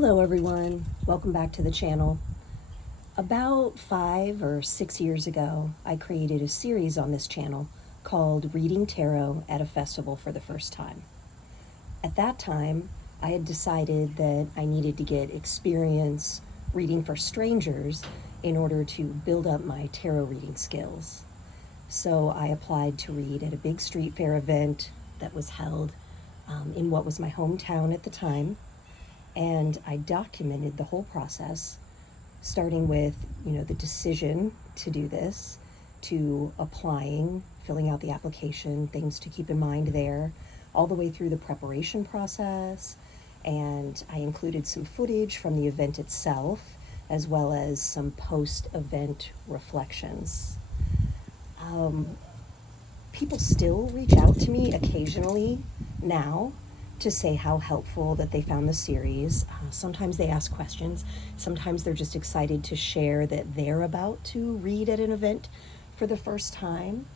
Hello everyone, welcome back to the channel. About 5 or 6 years ago, I created a series on this channel called Reading Tarot at a Festival for the First Time. At that time, I had decided that I needed to get experience reading for strangers in order to build up my tarot reading skills. So I applied to read at a big street fair event that was held in what was my hometown at the time. And I documented the whole process, starting with, the decision to do this, to applying, filling out the application, things to keep in mind there, all the way through the preparation process. And I included some footage from the event itself, as well as some post-event reflections. People still reach out to me occasionally now to say how helpful that they found the series. Sometimes they ask questions. Sometimes they're just excited to share that they're about to read at an event for the first time.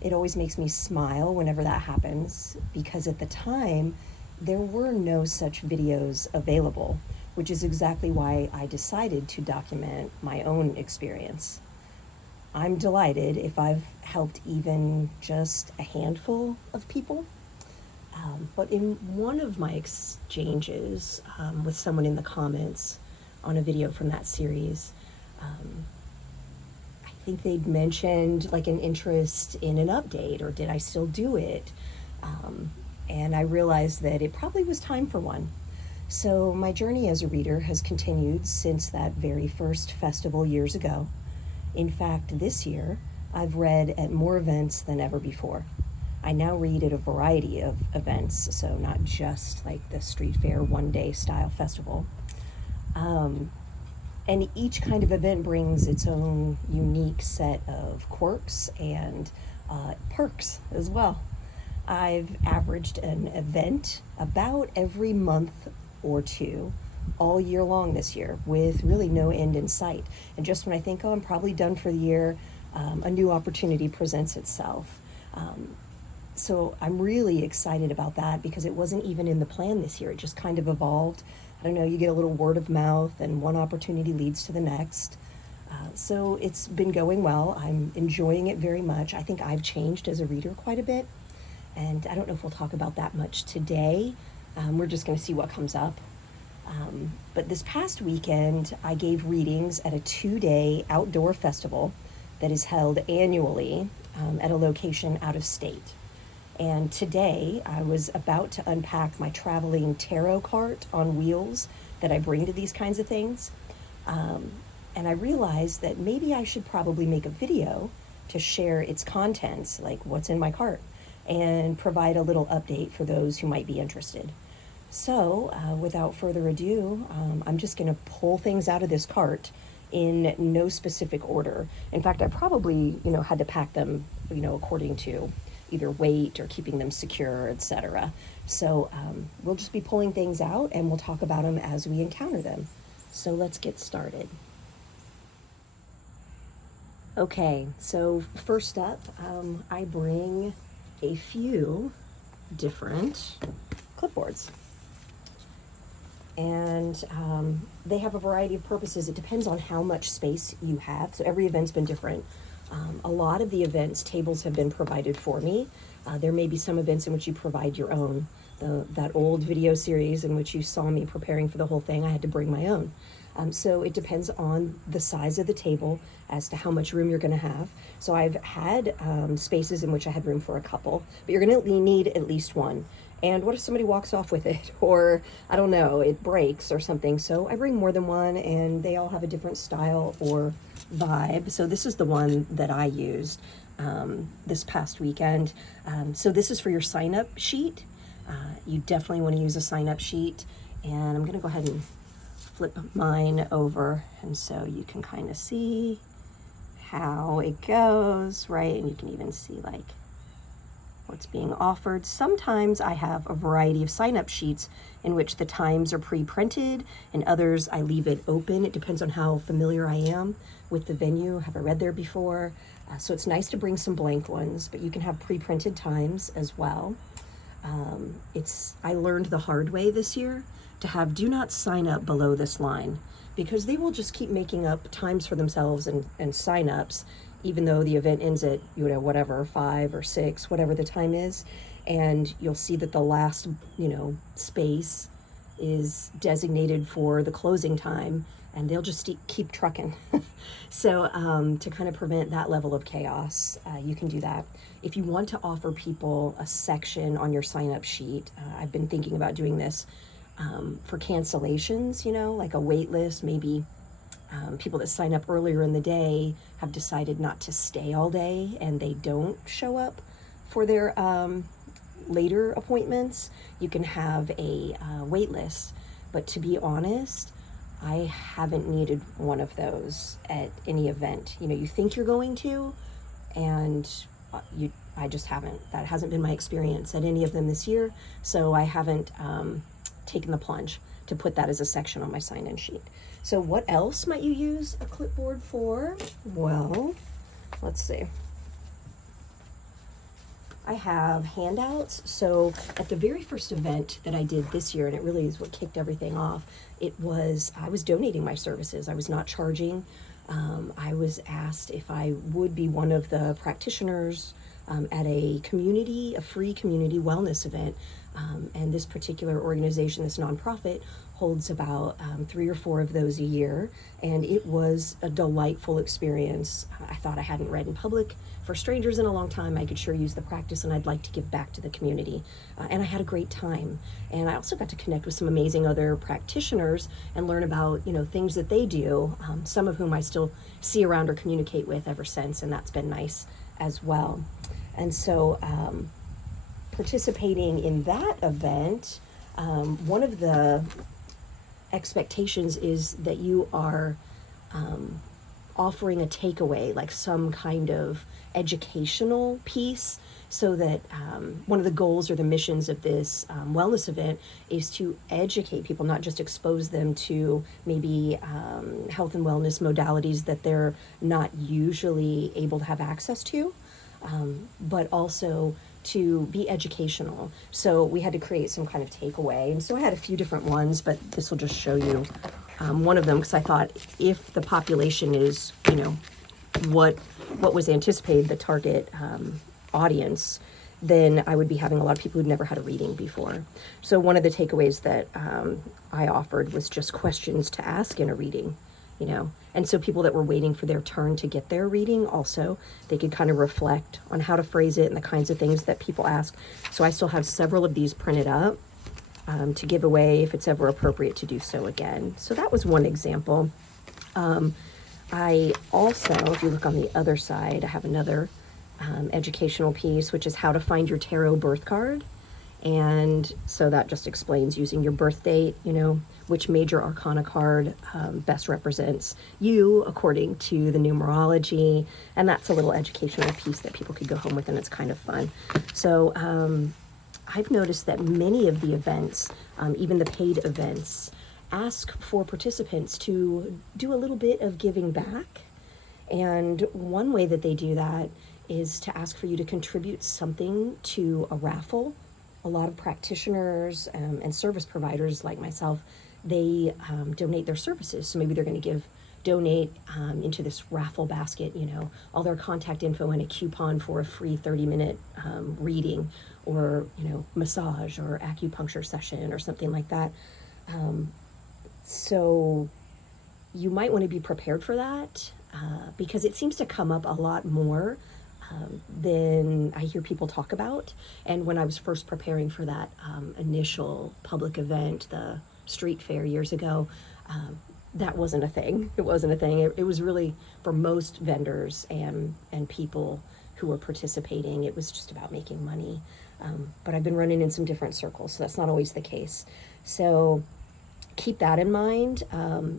It always makes me smile whenever that happens, because at the time, there were no such videos available, which is exactly why I decided to document my own experience. I'm delighted if I've helped even just a handful of people. But in one of my exchanges with someone in the comments on a video from that series, I think they'd mentioned like an interest in an update, or did I still do it? And I realized that it probably was time for one. So my journey as a reader has continued since that very first festival years ago. In fact, this year, I've read at more events than ever before. I now read at a variety of events, so not just like the street fair one-day style festival. And each kind of event brings its own unique set of quirks and perks as well. I've averaged an event about every month or two all year long this year, with really no end in sight. And just when I think, I'm probably done for the year, a new opportunity presents itself. So I'm really excited about that, because it wasn't even in the plan this year. It just kind of evolved. I don't know, you get a little word of mouth and one opportunity leads to the next. So it's been going well. I'm enjoying it very much. I think I've changed as a reader quite a bit. And I don't know if we'll talk about that much today. We're just going to see what comes up. But this past weekend, I gave readings at a 2-day outdoor festival that is held annually at a location out of state. And today I was about to unpack my traveling tarot cart on wheels that I bring to these kinds of things. And I realized that maybe I should probably make a video to share its contents, like what's in my cart, and provide a little update for those who might be interested. So without further ado, I'm just going to pull things out of this cart in no specific order. In fact, I probably, had to pack them, according to either weight or keeping them secure, etc. So we'll just be pulling things out, and we'll talk about them as we encounter them. So let's get started. Okay, so first up, I bring a few different clipboards. And they have a variety of purposes. It depends on how much space you have. So every event's been different. A lot of the events, tables have been provided for me. There may be some events in which you provide your own. That old video series in which you saw me preparing for the whole thing, I had to bring my own. So it depends on the size of the table as to how much room you're going to have. So I've had spaces in which I had room for a couple, but you're going to need at least one. And what if somebody walks off with it, or I don't know, it breaks or something? So I bring more than one, and they all have a different style or vibe. So this is the one that I used this past weekend. So this is for your sign-up sheet. You definitely want to use a sign-up sheet. And I'm going to go ahead and flip mine over, and so you can kind of see how it goes, right? And you can even see like what's being offered. Sometimes I have a variety of sign-up sheets in which the times are pre-printed, and others I leave it open. It depends on how familiar I am with the venue. Have I read there before? So it's nice to bring some blank ones, but you can have pre-printed times as well. I learned the hard way this year to have do not sign up below this line, because they will just keep making up times for themselves and sign-ups, even though the event ends at, whatever, 5 or 6, whatever the time is. And you'll see that the last, space is designated for the closing time, and they'll just keep trucking. So to kind of prevent that level of chaos, you can do that. If you want to offer people a section on your sign-up sheet, I've been thinking about doing this for cancellations, like a wait list. Maybe people that sign up earlier in the day have decided not to stay all day and they don't show up for their later appointments. You can have a wait list. But to be honest, I haven't needed one of those at any event. You think you're going to, and I just haven't. That hasn't been my experience at any of them this year, so I haven't taken the plunge to put that as a section on my sign-in sheet. So what else might you use a clipboard for? Well, let's see. I have handouts. So at the very first event that I did this year, and it really is what kicked everything off, I was donating my services. I was not charging. I was asked if I would be one of the practitioners at a free community wellness event. And this particular organization, this nonprofit, holds about 3 or 4 of those a year. And it was a delightful experience. I thought I hadn't read in public for strangers in a long time. I could sure use the practice, and I'd like to give back to the community. And I had a great time. And I also got to connect with some amazing other practitioners and learn about, things that they do, some of whom I still see around or communicate with ever since, and that's been nice as well. And so participating in that event, one of the expectations is that you are offering a takeaway, like some kind of educational piece, so that one of the goals or the missions of this wellness event is to educate people, not just expose them to maybe health and wellness modalities that they're not usually able to have access to, but also to be educational. So we had to create some kind of takeaway. And so I had a few different ones, but this will just show you one of them, because I thought if the population is, what was anticipated, the target audience, then I would be having a lot of people who'd never had a reading before. So one of the takeaways that I offered was just questions to ask in a reading, And so people that were waiting for their turn to get their reading, also, they could kind of reflect on how to phrase it and the kinds of things that people ask. So I still have several of these printed up to give away if it's ever appropriate to do so again. So that was one example. I also, if you look on the other side, I have another educational piece, which is how to find your tarot birth card. And so that just explains using your birth date, which major arcana card best represents you according to the numerology. And that's a little educational piece that people could go home with, and it's kind of fun. So I've noticed that many of the events, even the paid events, ask for participants to do a little bit of giving back. And one way that they do that is to ask for you to contribute something to a raffle. A lot of practitioners and service providers like myself, they donate their services. So maybe they're going to donate into this raffle basket, all their contact info and a coupon for a free 30-minute reading, or, massage or acupuncture session or something like that. So you might want to be prepared for that because it seems to come up a lot more than I hear people talk about. And when I was first preparing for that initial public event, the street fair years ago, that wasn't a thing. It wasn't a thing. It was really, for most vendors and people who were participating, it was just about making money. But I've been running in some different circles, so that's not always the case. So keep that in mind.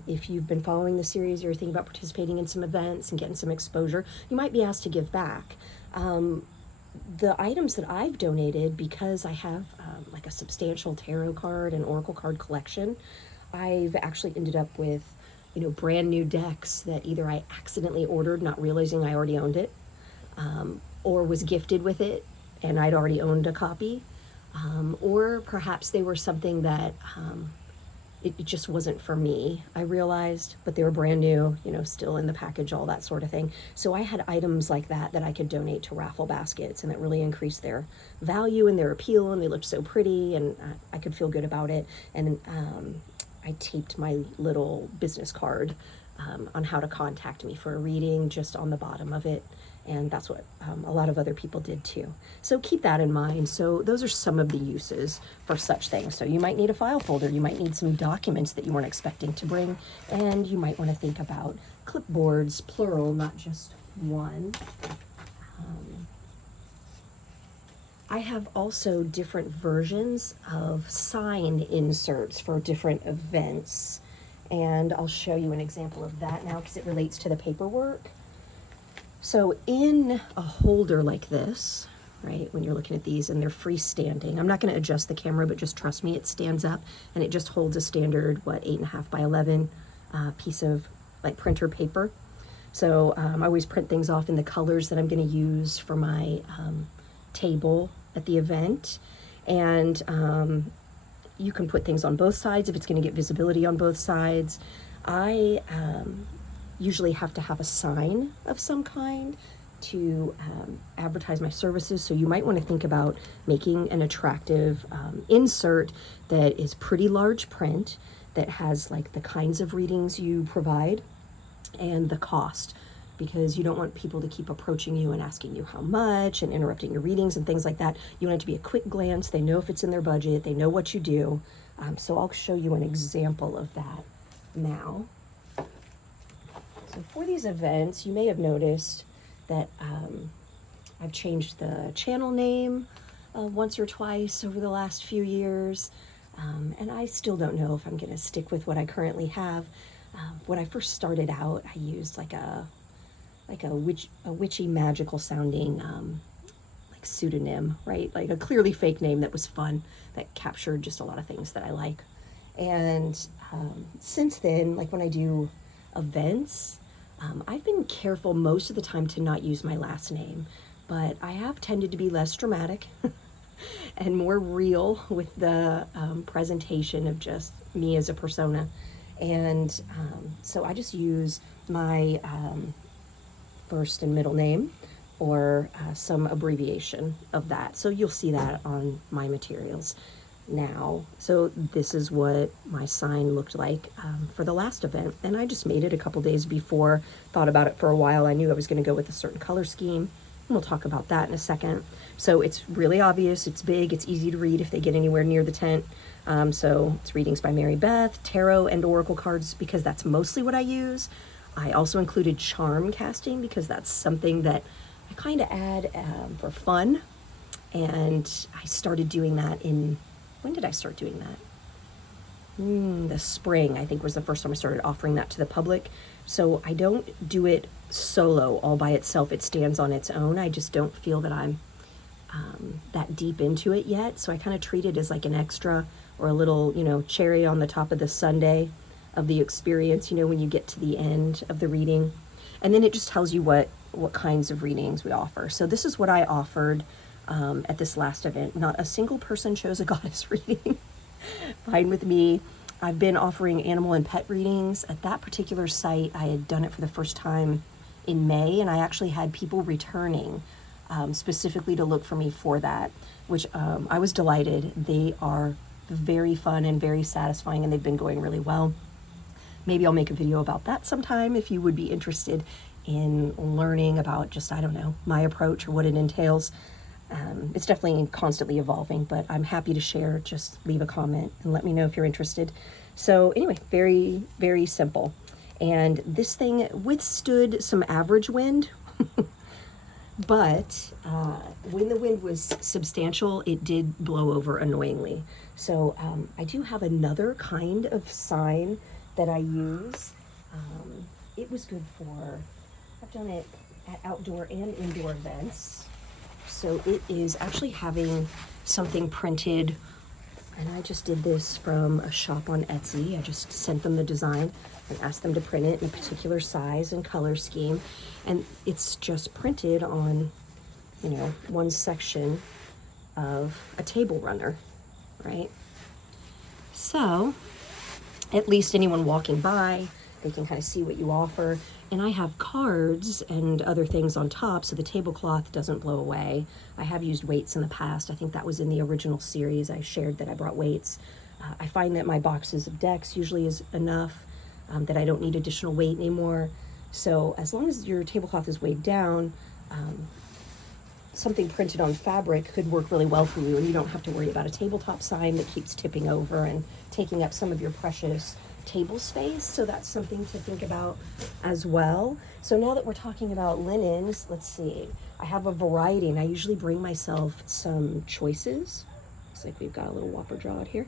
If you've been following the series, or you're thinking about participating in some events and getting some exposure, you might be asked to give back. The items that I've donated, because I have like a substantial tarot card and oracle card collection, I've actually ended up with, brand new decks that either I accidentally ordered, not realizing I already owned it, or was gifted with it and I'd already owned a copy, or perhaps they were something that it just wasn't for me, I realized, but they were brand new, you know, still in the package, all that sort of thing. So I had items like that I could donate to raffle baskets, and that really increased their value and their appeal, and they looked so pretty, and I could feel good about it. And I taped my little business card on how to contact me for a reading just on the bottom of it. And that's what a lot of other people did too. So keep that in mind. So those are some of the uses for such things. So you might need a file folder, you might need some documents that you weren't expecting to bring, and you might want to think about clipboards, plural, not just one. I have also different versions of sign inserts for different events, and I'll show you an example of that now because it relates to the paperwork. So in a holder like this, right, when you're looking at these and they're freestanding, I'm not going to adjust the camera, but just trust me, it stands up and it just holds a standard, 8.5 by 11 piece of like printer paper. So I always print things off in the colors that I'm going to use for my table at the event. And you can put things on both sides if it's going to get visibility on both sides. I usually have to have a sign of some kind to advertise my services. So you might want to think about making an attractive insert that is pretty large print, that has like the kinds of readings you provide and the cost, because you don't want people to keep approaching you and asking you how much and interrupting your readings and things like that. You want it to be a quick glance. They know if it's in their budget, they know what you do. So I'll show you an example of that now. So for these events, you may have noticed that I've changed the channel name once or twice over the last few years, and I still don't know if I'm going to stick with what I currently have. When I first started out, I used like a witchy, magical sounding like pseudonym, right? Like a clearly fake name that was fun, that captured just a lot of things that I like. And since then, like when I do events, I've been careful most of the time to not use my last name, but I have tended to be less dramatic and more real with the presentation of just me as a persona. And so I just use my first and middle name, or some abbreviation of that. So you'll see that on my materials now. So this is what my sign looked like for the last event, and I just made it a couple days before, thought about it for a while. I knew I was going to go with a certain color scheme, and we'll talk about that in a second. So it's really obvious, it's big, it's easy to read if they get anywhere near the tent. So it's readings by Mary Beth, tarot and oracle cards, because that's mostly what I use. I also included charm casting because that's something that I kind of add for fun, and I started doing that when did I start doing that? The spring, I think, was the first time I started offering that to the public. So I don't do it solo, all by itself. It stands on its own. I just don't feel that I'm that deep into it yet. So I kind of treat it as like an extra, or a little, cherry on the top of the sundae of the experience, when you get to the end of the reading. And then it just tells you what kinds of readings we offer. So this is what I offered at this last event. Not a single person chose a goddess reading. Fine with me. I've been offering animal and pet readings. At that particular site, I had done it for the first time in May, and I actually had people returning specifically to look for me for that, which I was delighted. They are very fun and very satisfying, and they've been going really well. Maybe I'll make a video about that sometime if you would be interested in learning about just, my approach or what it entails. It's definitely constantly evolving, but I'm happy to share. Just leave a comment and let me know if you're interested. So anyway, very, very simple. And this thing withstood some average wind, but when the wind was substantial, it did blow over annoyingly. So I do have another kind of sign that I use. It was good for, I've done it at outdoor and indoor events. So it is actually having something printed, and I just did this from a shop on Etsy. I just sent them the design and asked them to print it in a particular size and color scheme. And it's just printed on, one section of a table runner, right? So at least anyone walking by, they can kind of see what you offer. And I have cards and other things on top so the tablecloth doesn't blow away. I have used weights in the past. I think that was in the original series I shared that I brought weights. I find that my boxes of decks usually is enough, that I don't need additional weight anymore. So as long as your tablecloth is weighed down, something printed on fabric could work really well for you, and you don't have to worry about a tabletop sign that keeps tipping over and taking up some of your precious table space. So that's something to think about as well. So now that we're talking about linens, let's see. I have a variety, and I usually bring myself some choices. Looks like we've got a little whopper jaw out here.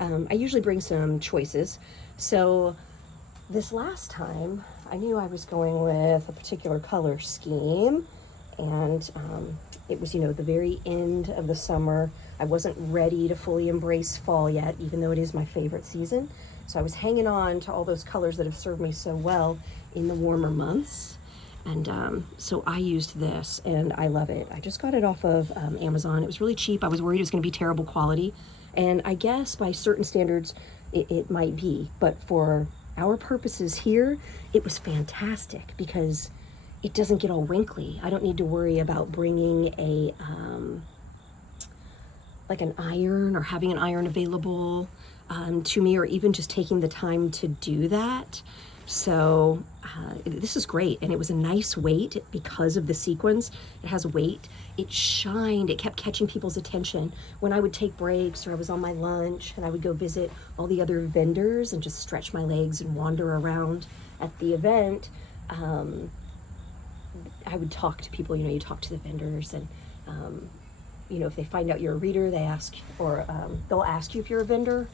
I usually bring some choices. So this last time, I knew I was going with a particular color scheme, and it was, the very end of the summer. I wasn't ready to fully embrace fall yet, even though it is my favorite season. So I was hanging on to all those colors that have served me so well in the warmer months. And so I used this, and I love it. I just got it off of Amazon. It was really cheap. I was worried it was going to be terrible quality. And I guess by certain standards, it might be. But for our purposes here, it was fantastic because it doesn't get all wrinkly. I don't need to worry about bringing a like an iron or having an iron available to me, or even just taking the time to do that. So this is great, and it was a nice weight because of the sequins. It has weight. It shined. It kept catching people's attention when I would take breaks or I was on my lunch and I would go visit all the other vendors and just stretch my legs and wander around at the event. I would talk to people. You talk to the vendors, and if they find out you're a reader, they ask, or they'll ask you if you're a vendor.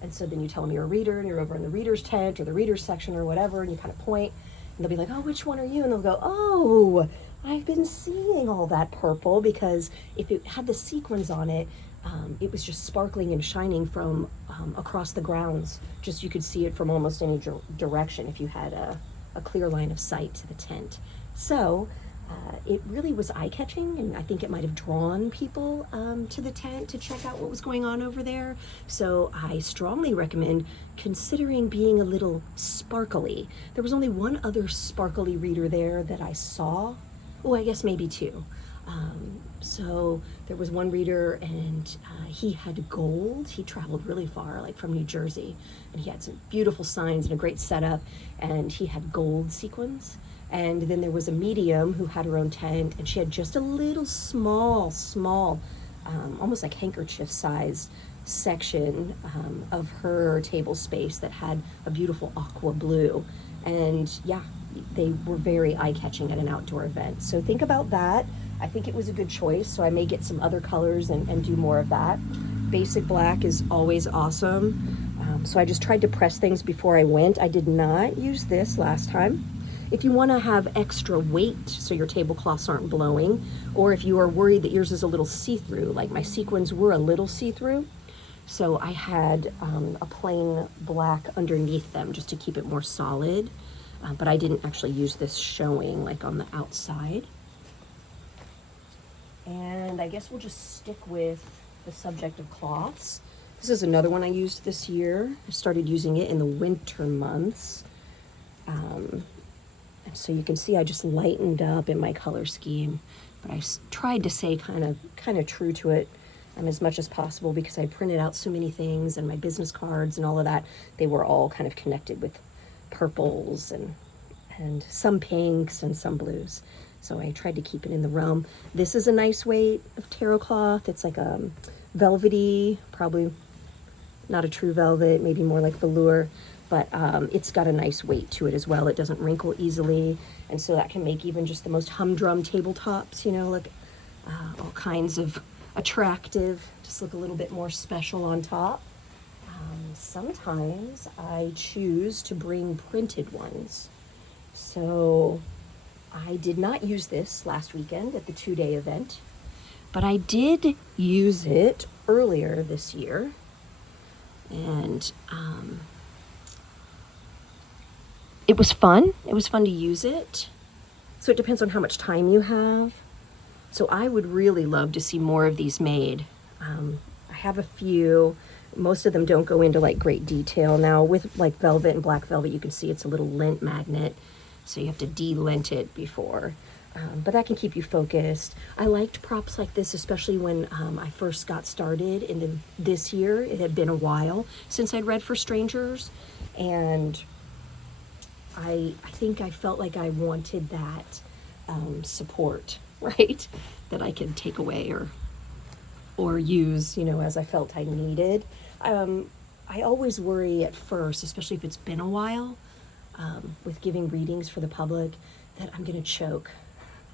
And so then you tell them you're a reader and you're over in the reader's tent or the reader's section or whatever, and you kind of point, and they'll be like, oh, which one are you? And they'll go, oh, I've been seeing all that purple, because if it had the sequins on it, it was just sparkling and shining from across the grounds. Just you could see it from almost any direction if you had a clear line of sight to the tent. So it really was eye-catching, and I think it might have drawn people to the tent to check out what was going on over there. So I strongly recommend considering being a little sparkly. There was only one other sparkly reader there that I saw. Oh, I guess maybe two. So there was one reader, and he had gold. He traveled really far, like from New Jersey, and he had some beautiful signs and a great setup, and he had gold sequins. And then there was a medium who had her own tent, and she had just a little small, almost like handkerchief size section of her table space that had a beautiful aqua blue. And yeah, they were very eye-catching at an outdoor event. So think about that. I think it was a good choice, so I may get some other colors and do more of that. Basic black is always awesome. So I just tried to press things before I went. I did not use this last time. If you want to have extra weight so your tablecloths aren't blowing, or if you are worried that yours is a little see-through, like my sequins were a little see-through, so I had a plain black underneath them just to keep it more solid, but I didn't actually use this showing like on the outside. And I guess we'll just stick with the subject of cloths. This is another one I used this year. I started using it in the winter months. So you can see I just lightened up in my color scheme, but I tried to stay kind of true to it as much as possible, because I printed out so many things, and my business cards and all of that, they were all kind of connected with purples and some pinks and some blues. So I tried to keep it in the realm. This is a nice weight of tarot cloth. It's like a velvety, probably not a true velvet, maybe more like velour. But it's got a nice weight to it as well. It doesn't wrinkle easily, and so that can make even just the most humdrum tabletops, look all kinds of attractive, just look a little bit more special on top. Sometimes I choose to bring printed ones. So I did not use this last weekend at the 2-day event, but I did use it earlier this year, and it was fun. It was fun to use it. So it depends on how much time you have. So I would really love to see more of these made. I have a few. Most of them don't go into like great detail. Now with like velvet and black velvet, you can see it's a little lint magnet, so you have to de-lint it before. But that can keep you focused. I liked props like this, especially when I first got started this year. It had been a while since I'd read for strangers, and I think I felt like I wanted that support, right? That I could take away or use, as I felt I needed. I always worry at first, especially if it's been a while, with giving readings for the public, that I'm going to choke.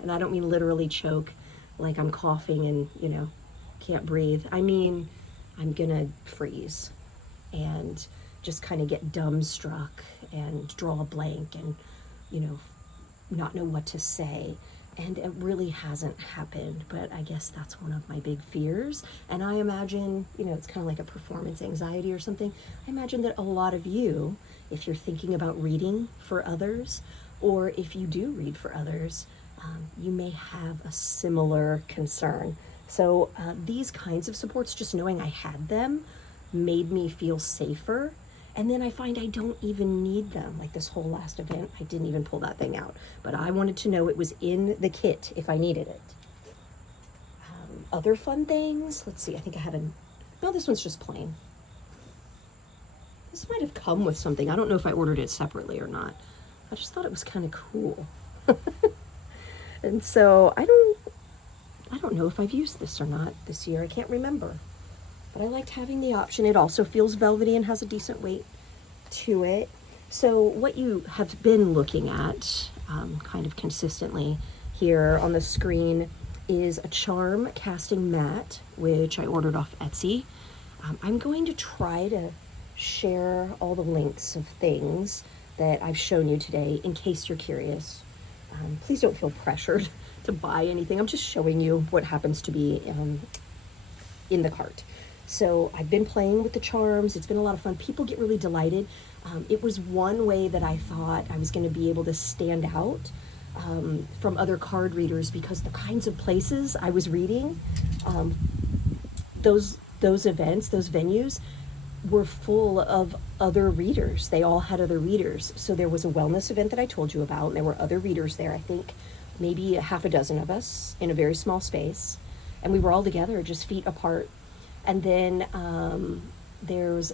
And I don't mean literally choke like I'm coughing and, can't breathe. I mean, I'm going to freeze and just kind of get dumbstruck and draw a blank and, not know what to say. And it really hasn't happened, but I guess that's one of my big fears. And I imagine, it's kind of like a performance anxiety or something. I imagine that a lot of you, if you're thinking about reading for others, or if you do read for others, you may have a similar concern. So these kinds of supports, just knowing I had them, made me feel safer. And then I find I don't even need them. Like this whole last event, I didn't even pull that thing out. But I wanted to know it was in the kit if I needed it. Other fun things, let's see, I think I had no, this one's just plain. This might have come with something. I don't know if I ordered it separately or not. I just thought it was kind of cool. And so I don't know if I've used this or not this year. I can't remember. But I liked having the option. It also feels velvety and has a decent weight to it. So what you have been looking at kind of consistently here on the screen is a charm casting mat, which I ordered off Etsy. I'm going to try to share all the links of things that I've shown you today in case you're curious. Please don't feel pressured to buy anything. I'm just showing you what happens to be in the cart. So I've been playing with the charms. It's been a lot of fun. People get really delighted. It was one way that I thought I was going to be able to stand out from other card readers, because the kinds of places I was reading, those events, those venues were full of other readers. They all had other readers. So there was a wellness event that I told you about, and there were other readers there. I think maybe a half a dozen of us in a very small space, and we were all together, just feet apart. And then there's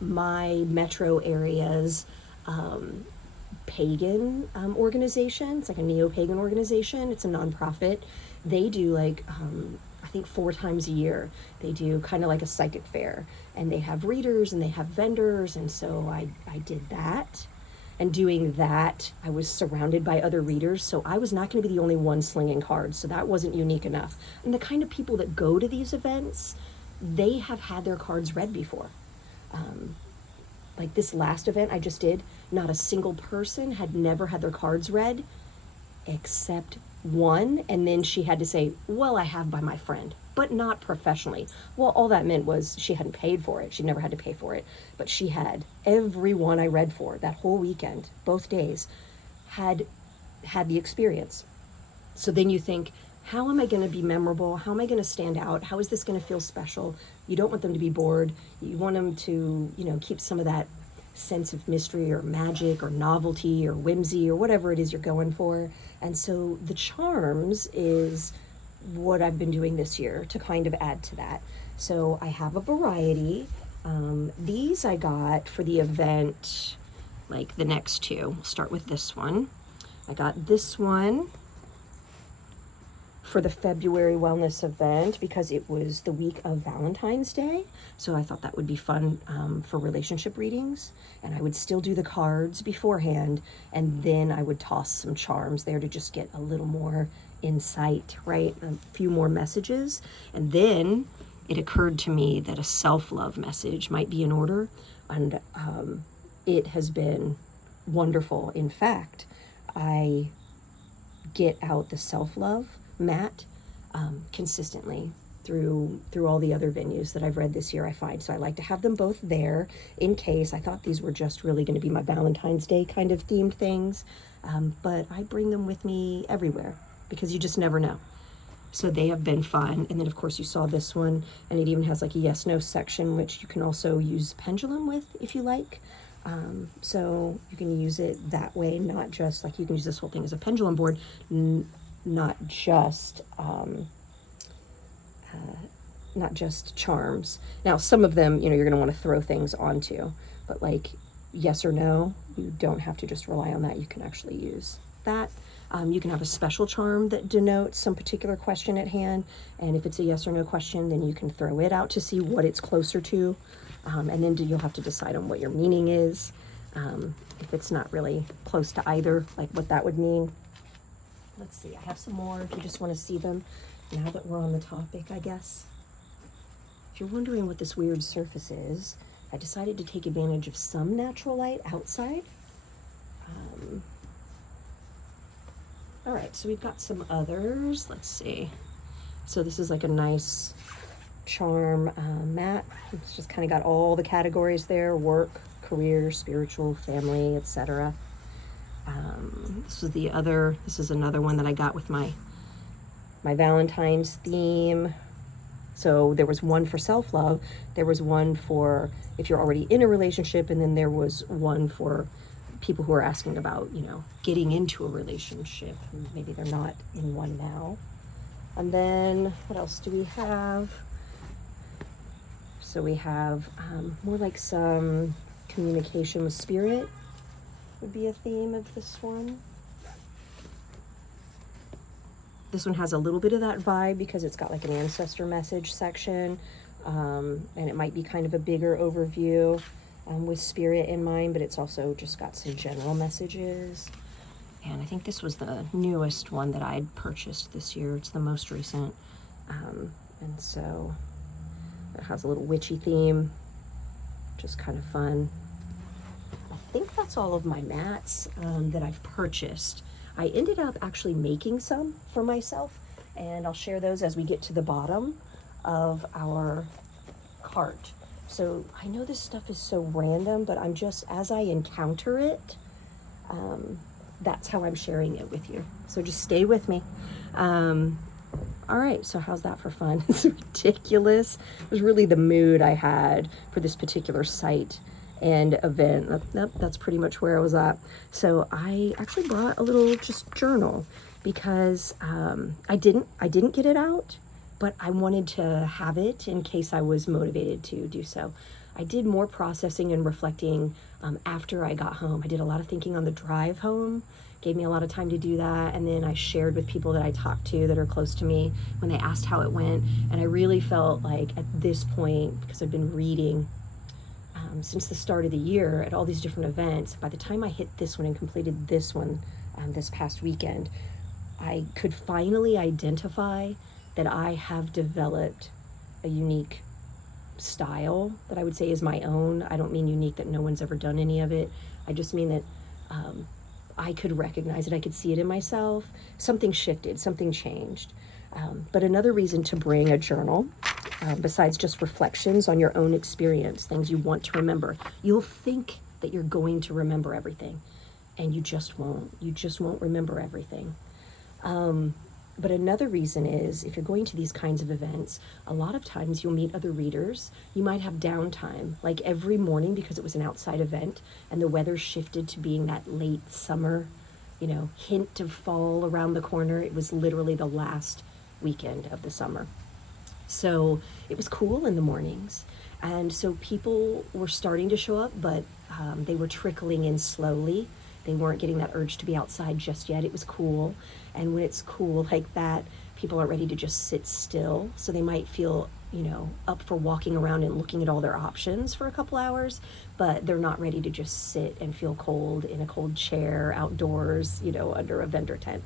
my metro area's pagan organization. It's like a neo-pagan organization. It's a nonprofit. They do I think 4 times a year, they do kind of like a psychic fair, and they have readers and they have vendors. And so I did that. And doing that, I was surrounded by other readers, so I was not going to be the only one slinging cards, so that wasn't unique enough. And the kind of people that go to these events, they have had their cards read before. Like this last event I just did, not a single person had never had their cards read except one, and then she had to say, well, I have by my friend, but not professionally. Well, all that meant was she hadn't paid for it. She never had to pay for it, but she had. Everyone I read for that whole weekend, both days, had the experience. So then you think, how am I going to be memorable? How am I going to stand out? How is this going to feel special? You don't want them to be bored. You want them to, keep some of that sense of mystery or magic or novelty or whimsy or whatever it is you're going for. And so the charms is what I've been doing this year to kind of add to that. So I have a variety. These I got for the event, like the next two. We'll start with this one. I got this one for the February wellness event because it was the week of Valentine's Day. So I thought that would be fun for relationship readings. And I would still do the cards beforehand, and then I would toss some charms there to just get a little more insight, right? A few more messages. And then it occurred to me that a self-love message might be in order. And it has been wonderful. In fact, I get out the self-love mat consistently through all the other venues that I've read this year, I find. So I like to have them both there in case. I thought these were just really going to be my Valentine's Day kind of themed things, but I bring them with me everywhere because you just never know. So they have been fun. And then of course you saw this one, and it even has like a yes no section, which you can also use pendulum with if you like. So you can use it that way, not just like you can use this whole thing as a pendulum board, not just charms. Now some of them, you're going to want to throw things onto, but like yes or no, you don't have to just rely on that. You can actually use that. You can have a special charm that denotes some particular question at hand, and if it's a yes or no question, then you can throw it out to see what it's closer to, and then you'll have to decide on what your meaning is. If it's not really close to either, like what that would mean. Let's see, I have some more if you just want to see them now that we're on the topic, I guess. If you're wondering what this weird surface is, I decided to take advantage of some natural light outside. All right, so we've got some others. Let's see. So this is like a nice charm mat. It's just kind of got all the categories there: work, career, spiritual, family, etc. This is another one that I got with my Valentine's theme. So there was one for self-love, there was one for if you're already in a relationship, and then there was one for people who are asking about, getting into a relationship. Maybe they're not in one now. And then what else do we have? So we have more like some communication with spirit would be a theme of this one. This one has a little bit of that vibe because it's got like an ancestor message section, and it might be kind of a bigger overview with spirit in mind, but it's also just got some general messages. And I think this was the newest one that I'd purchased this year. It's the most recent. And so it has a little witchy theme, just kind of fun. I think that's all of my mats that I've purchased. I ended up actually making some for myself, and I'll share those as we get to the bottom of our cart. So I know this stuff is so random, but I'm just, as I encounter it, that's how I'm sharing it with you. So just stay with me. All right, so how's that for fun? It's ridiculous. It was really the mood I had for this particular site and event. That's pretty much where I was at. So I actually brought a little just journal because I didn't get it out, but I wanted to have it in case I was motivated to do so. I did more processing and reflecting after I got home. I did a lot of thinking on the drive home, gave me a lot of time to do that, and then I shared with people that I talked to that are close to me when they asked how it went. And I really felt like at this point, because I've been reading since the start of the year at all these different events, by the time I hit this one and completed this one this past weekend, I could finally identify that I have developed a unique style that I would say is my own. I don't mean unique that no one's ever done any of it. I just mean that I could recognize it. I could see it in myself. Something shifted, something changed. But another reason to bring a journal, besides just reflections on your own experience, things you want to remember. You'll think that you're going to remember everything, and you just won't. You just won't remember everything. But another reason is if you're going to these kinds of events, a lot of times you'll meet other readers. You might have downtime, like every morning because it was an outside event and the weather shifted to being that late summer, hint of fall around the corner. It was literally the last weekend of the summer. So it was cool in the mornings. And so people were starting to show up, but they were trickling in slowly. They weren't getting that urge to be outside just yet. It was cool. And when it's cool like that, people aren't ready to just sit still. So they might feel, up for walking around and looking at all their options for a couple hours, but they're not ready to just sit and feel cold in a cold chair outdoors, under a vendor tent.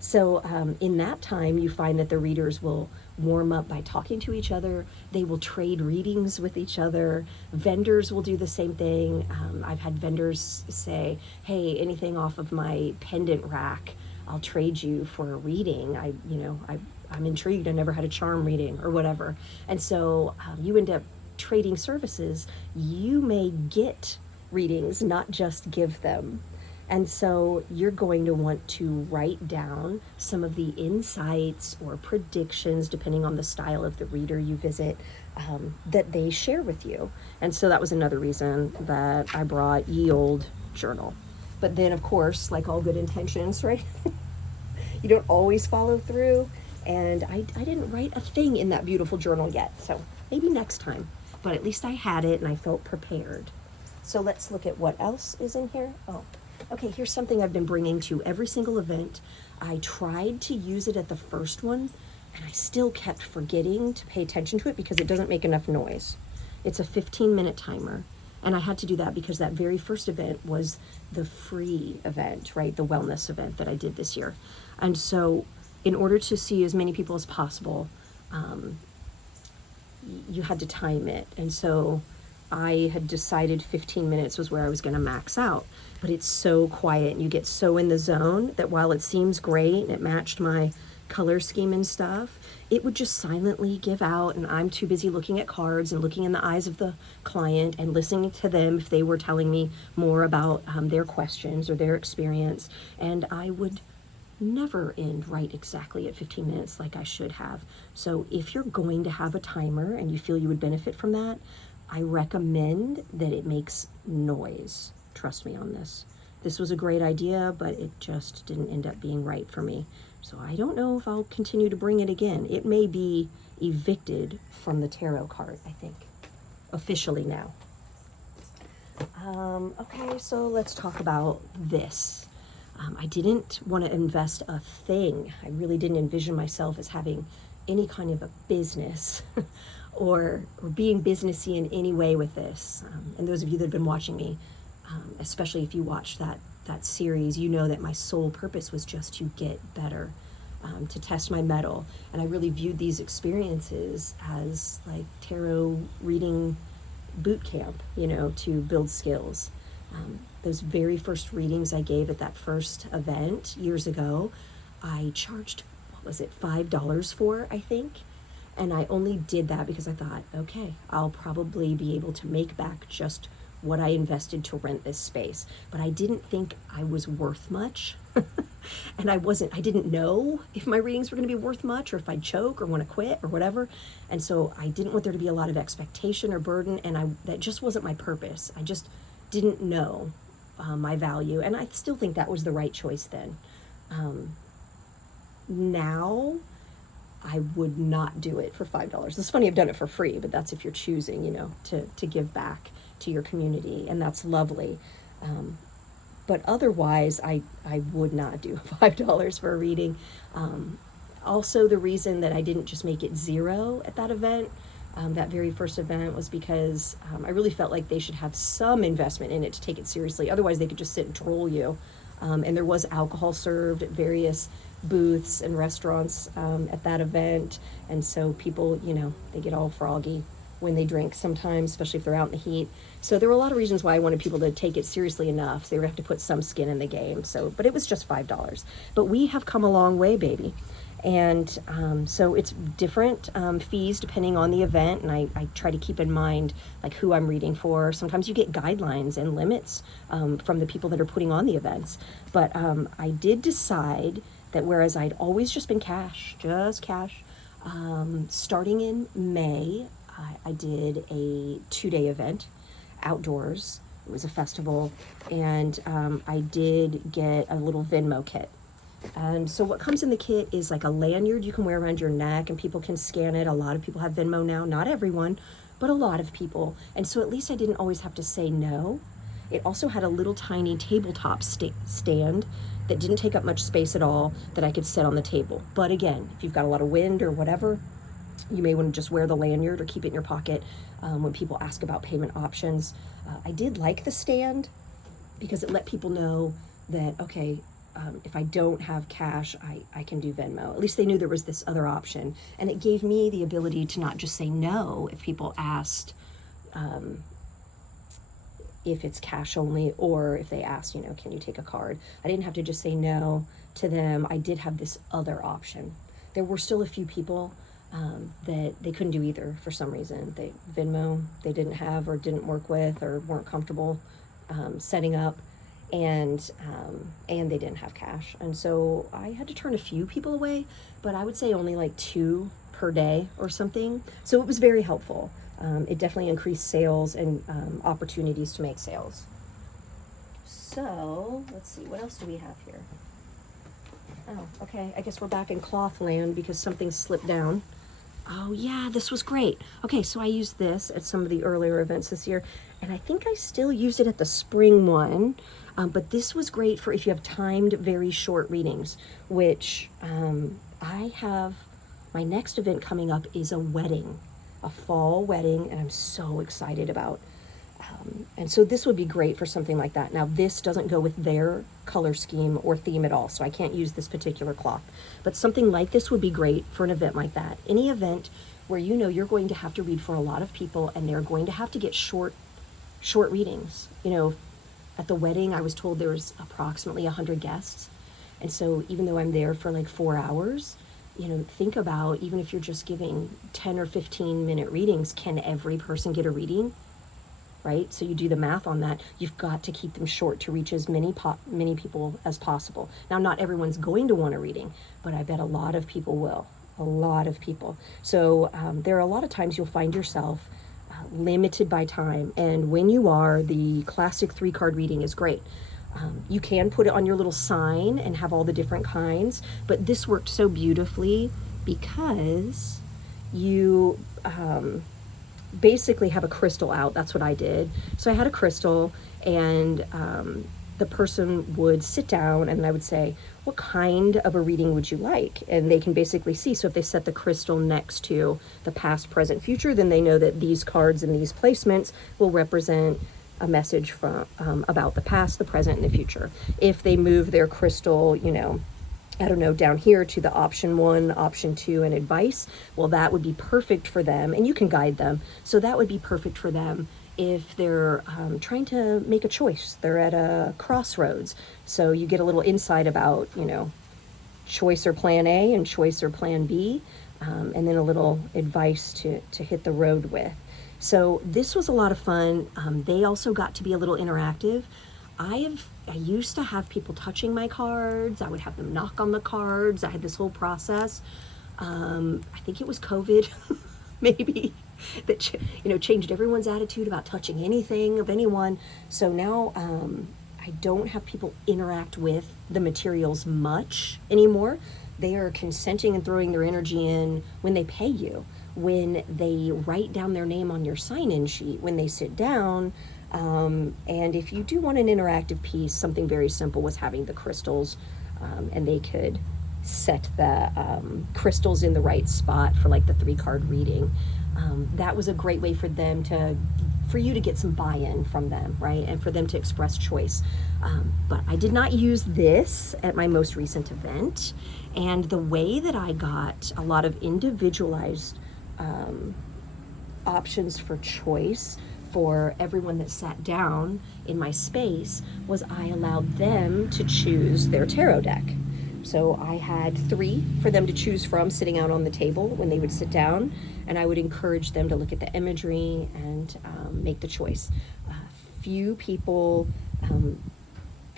So in that time, you find that the readers will warm up by talking to each other. They will trade readings with each other. Vendors will do the same thing. I've had vendors say, hey, anything off of my pendant rack, I'll trade you for a reading. I'm intrigued. I never had a charm reading or whatever. And so you end up trading services. You may get readings, not just give them. And so you're going to want to write down some of the insights or predictions, depending on the style of the reader you visit, that they share with you. And so that was another reason that I brought Ye Old Journal. But then, of course, like all good intentions, right? You don't always follow through. And I didn't write a thing in that beautiful journal yet. So maybe next time. But at least I had it and I felt prepared. So let's look at what else is in here. Oh, okay, here's something I've been bringing to every single event. I tried to use it at the first one, and I still kept forgetting to pay attention to it because it doesn't make enough noise. It's a 15-minute timer, and I had to do that because that very first event was the free event, right? The wellness event that I did this year. And so in order to see as many people as possible, you had to time it. And so I had decided 15 minutes was where I was going to max out, but it's so quiet and you get so in the zone that while it seems great and it matched my color scheme and stuff, it would just silently give out, and I'm too busy looking at cards and looking in the eyes of the client and listening to them if they were telling me more about their questions or their experience, and I would never end right exactly at 15 minutes like I should have. So if you're going to have a timer and you feel you would benefit from that, I recommend that it makes noise. Trust me on this. This was a great idea, but it just didn't end up being right for me. So I don't know if I'll continue to bring it again. It may be evicted from the tarot card, I think, officially now. Okay, so let's talk about this. I didn't want to invest a thing. I really didn't envision myself as having any kind of a business or being businessy in any way with this. And those of you that have been watching me, especially if you watched that series, you know that my sole purpose was just to get better, to test my mettle. And I really viewed these experiences as like tarot reading boot camp, to build skills. Those very first readings I gave at that first event years ago, I charged, $5 for, I think. And I only did that because I thought, okay, I'll probably be able to make back just what I invested to rent this space. But I didn't think I was worth much. And I didn't know if my readings were going to be worth much or if I'd choke or want to quit or whatever. And so I didn't want there to be a lot of expectation or burden. And that just wasn't my purpose. I just didn't know my value. And I still think that was the right choice then. Now, I would not do it for $5. It's funny, I've done it for free, but that's if you're choosing, to give back to your community, and that's lovely. But otherwise, I would not do $5 for a reading. Also, the reason that I didn't just make it zero at that event, that very first event, was because I really felt like they should have some investment in it to take it seriously. Otherwise, they could just sit and troll you. And there was alcohol served at various booths and restaurants at that event. And so people, they get all froggy when they drink sometimes, especially if they're out in the heat. So there were a lot of reasons why I wanted people to take it seriously enough. So they would have to put some skin in the game. But it was just $5. But we have come a long way, baby. And so it's different fees depending on the event. And I try to keep in mind like who I'm reading for. Sometimes you get guidelines and limits from the people that are putting on the events. But I did decide that whereas I'd always just been just cash, starting in May, I did a 2-day event outdoors. It was a festival, and I did get a little Venmo kit. And so what comes in the kit is like a lanyard you can wear around your neck and people can scan it. A lot of people have Venmo now, not everyone, but a lot of people. And so at least I didn't always have to say no. It also had a little tiny tabletop stand that didn't take up much space at all that I could set on the table. But again, if you've got a lot of wind or whatever, you may want to just wear the lanyard or keep it in your pocket when people ask about payment options. I did like the stand because it let people know that, okay, if I don't have cash, I can do Venmo. At least they knew there was this other option. And it gave me the ability to not just say no if people asked if it's cash only, or if they asked, can you take a card? I didn't have to just say no to them. I did have this other option. There were still a few people that they couldn't do either for some reason. Venmo they didn't have or didn't work with or weren't comfortable setting up. and they didn't have cash. And so I had to turn a few people away, but I would say only like 2 per day or something. So it was very helpful. It definitely increased sales and opportunities to make sales. So let's see, what else do we have here? Oh, okay, I guess we're back in cloth land because something slipped down. Oh yeah, this was great. Okay, so I used this at some of the earlier events this year, and I think I still used it at the spring one, but this was great for if you have timed, very short readings, which I have, my next event coming up is a wedding, a fall wedding, and I'm so excited about. And so this would be great for something like that. Now this doesn't go with their color scheme or theme at all, so I can't use this particular cloth. But something like this would be great for an event like that. Any event where you know you're going to have to read for a lot of people and they're going to have to get short readings. You know, at the wedding I was told there was approximately 100 guests. And so even though I'm there for like 4 hours, you know, think about, even if you're just giving 10 or 15-minute readings, can every person get a reading? Right? So you do the math on that. You've got to keep them short to reach as many people as possible. Now, not everyone's going to want a reading, but I bet a lot of people will. A lot of people. So there are a lot of times you'll find yourself limited by time. And when you are, the classic 3-card reading is great. You can put it on your little sign and have all the different kinds, but this worked so beautifully because you basically have a crystal out. That's what I did. So I had a crystal, and the person would sit down and I would say, what kind of a reading would you like? And they can basically see. So if they set the crystal next to the past, present, future, then they know that these cards and these placements will represent a message from about the past, the present, and the future. If they move their crystal, you know, I don't know, down here to the option 1, option 2, and advice, well, that would be perfect for them, and you can guide them. So that would be perfect for them if they're trying to make a choice. They're at a crossroads. So you get a little insight about, you know, choice or plan A and choice or plan B, and then a little advice to hit the road with. So this was a lot of fun. They also got to be a little interactive. I used to have people touching my cards. I would have them knock on the cards. I had this whole process. I think it was COVID, maybe, that changed everyone's attitude about touching anything of anyone. So now I don't have people interact with the materials much anymore. They are consenting and throwing their energy in when they pay you, when they write down their name on your sign-in sheet, when they sit down. And if you do want an interactive piece, something very simple was having the crystals, and they could set the crystals in the right spot for like the 3-card reading. That was a great way for them for you to get some buy-in from them, right? And for them to express choice. But I did not use this at my most recent event. And the way that I got a lot of individualized options for choice for everyone that sat down in my space was I allowed them to choose their tarot deck. So I had 3 for them to choose from sitting out on the table when they would sit down, and I would encourage them to look at the imagery and make the choice. Few people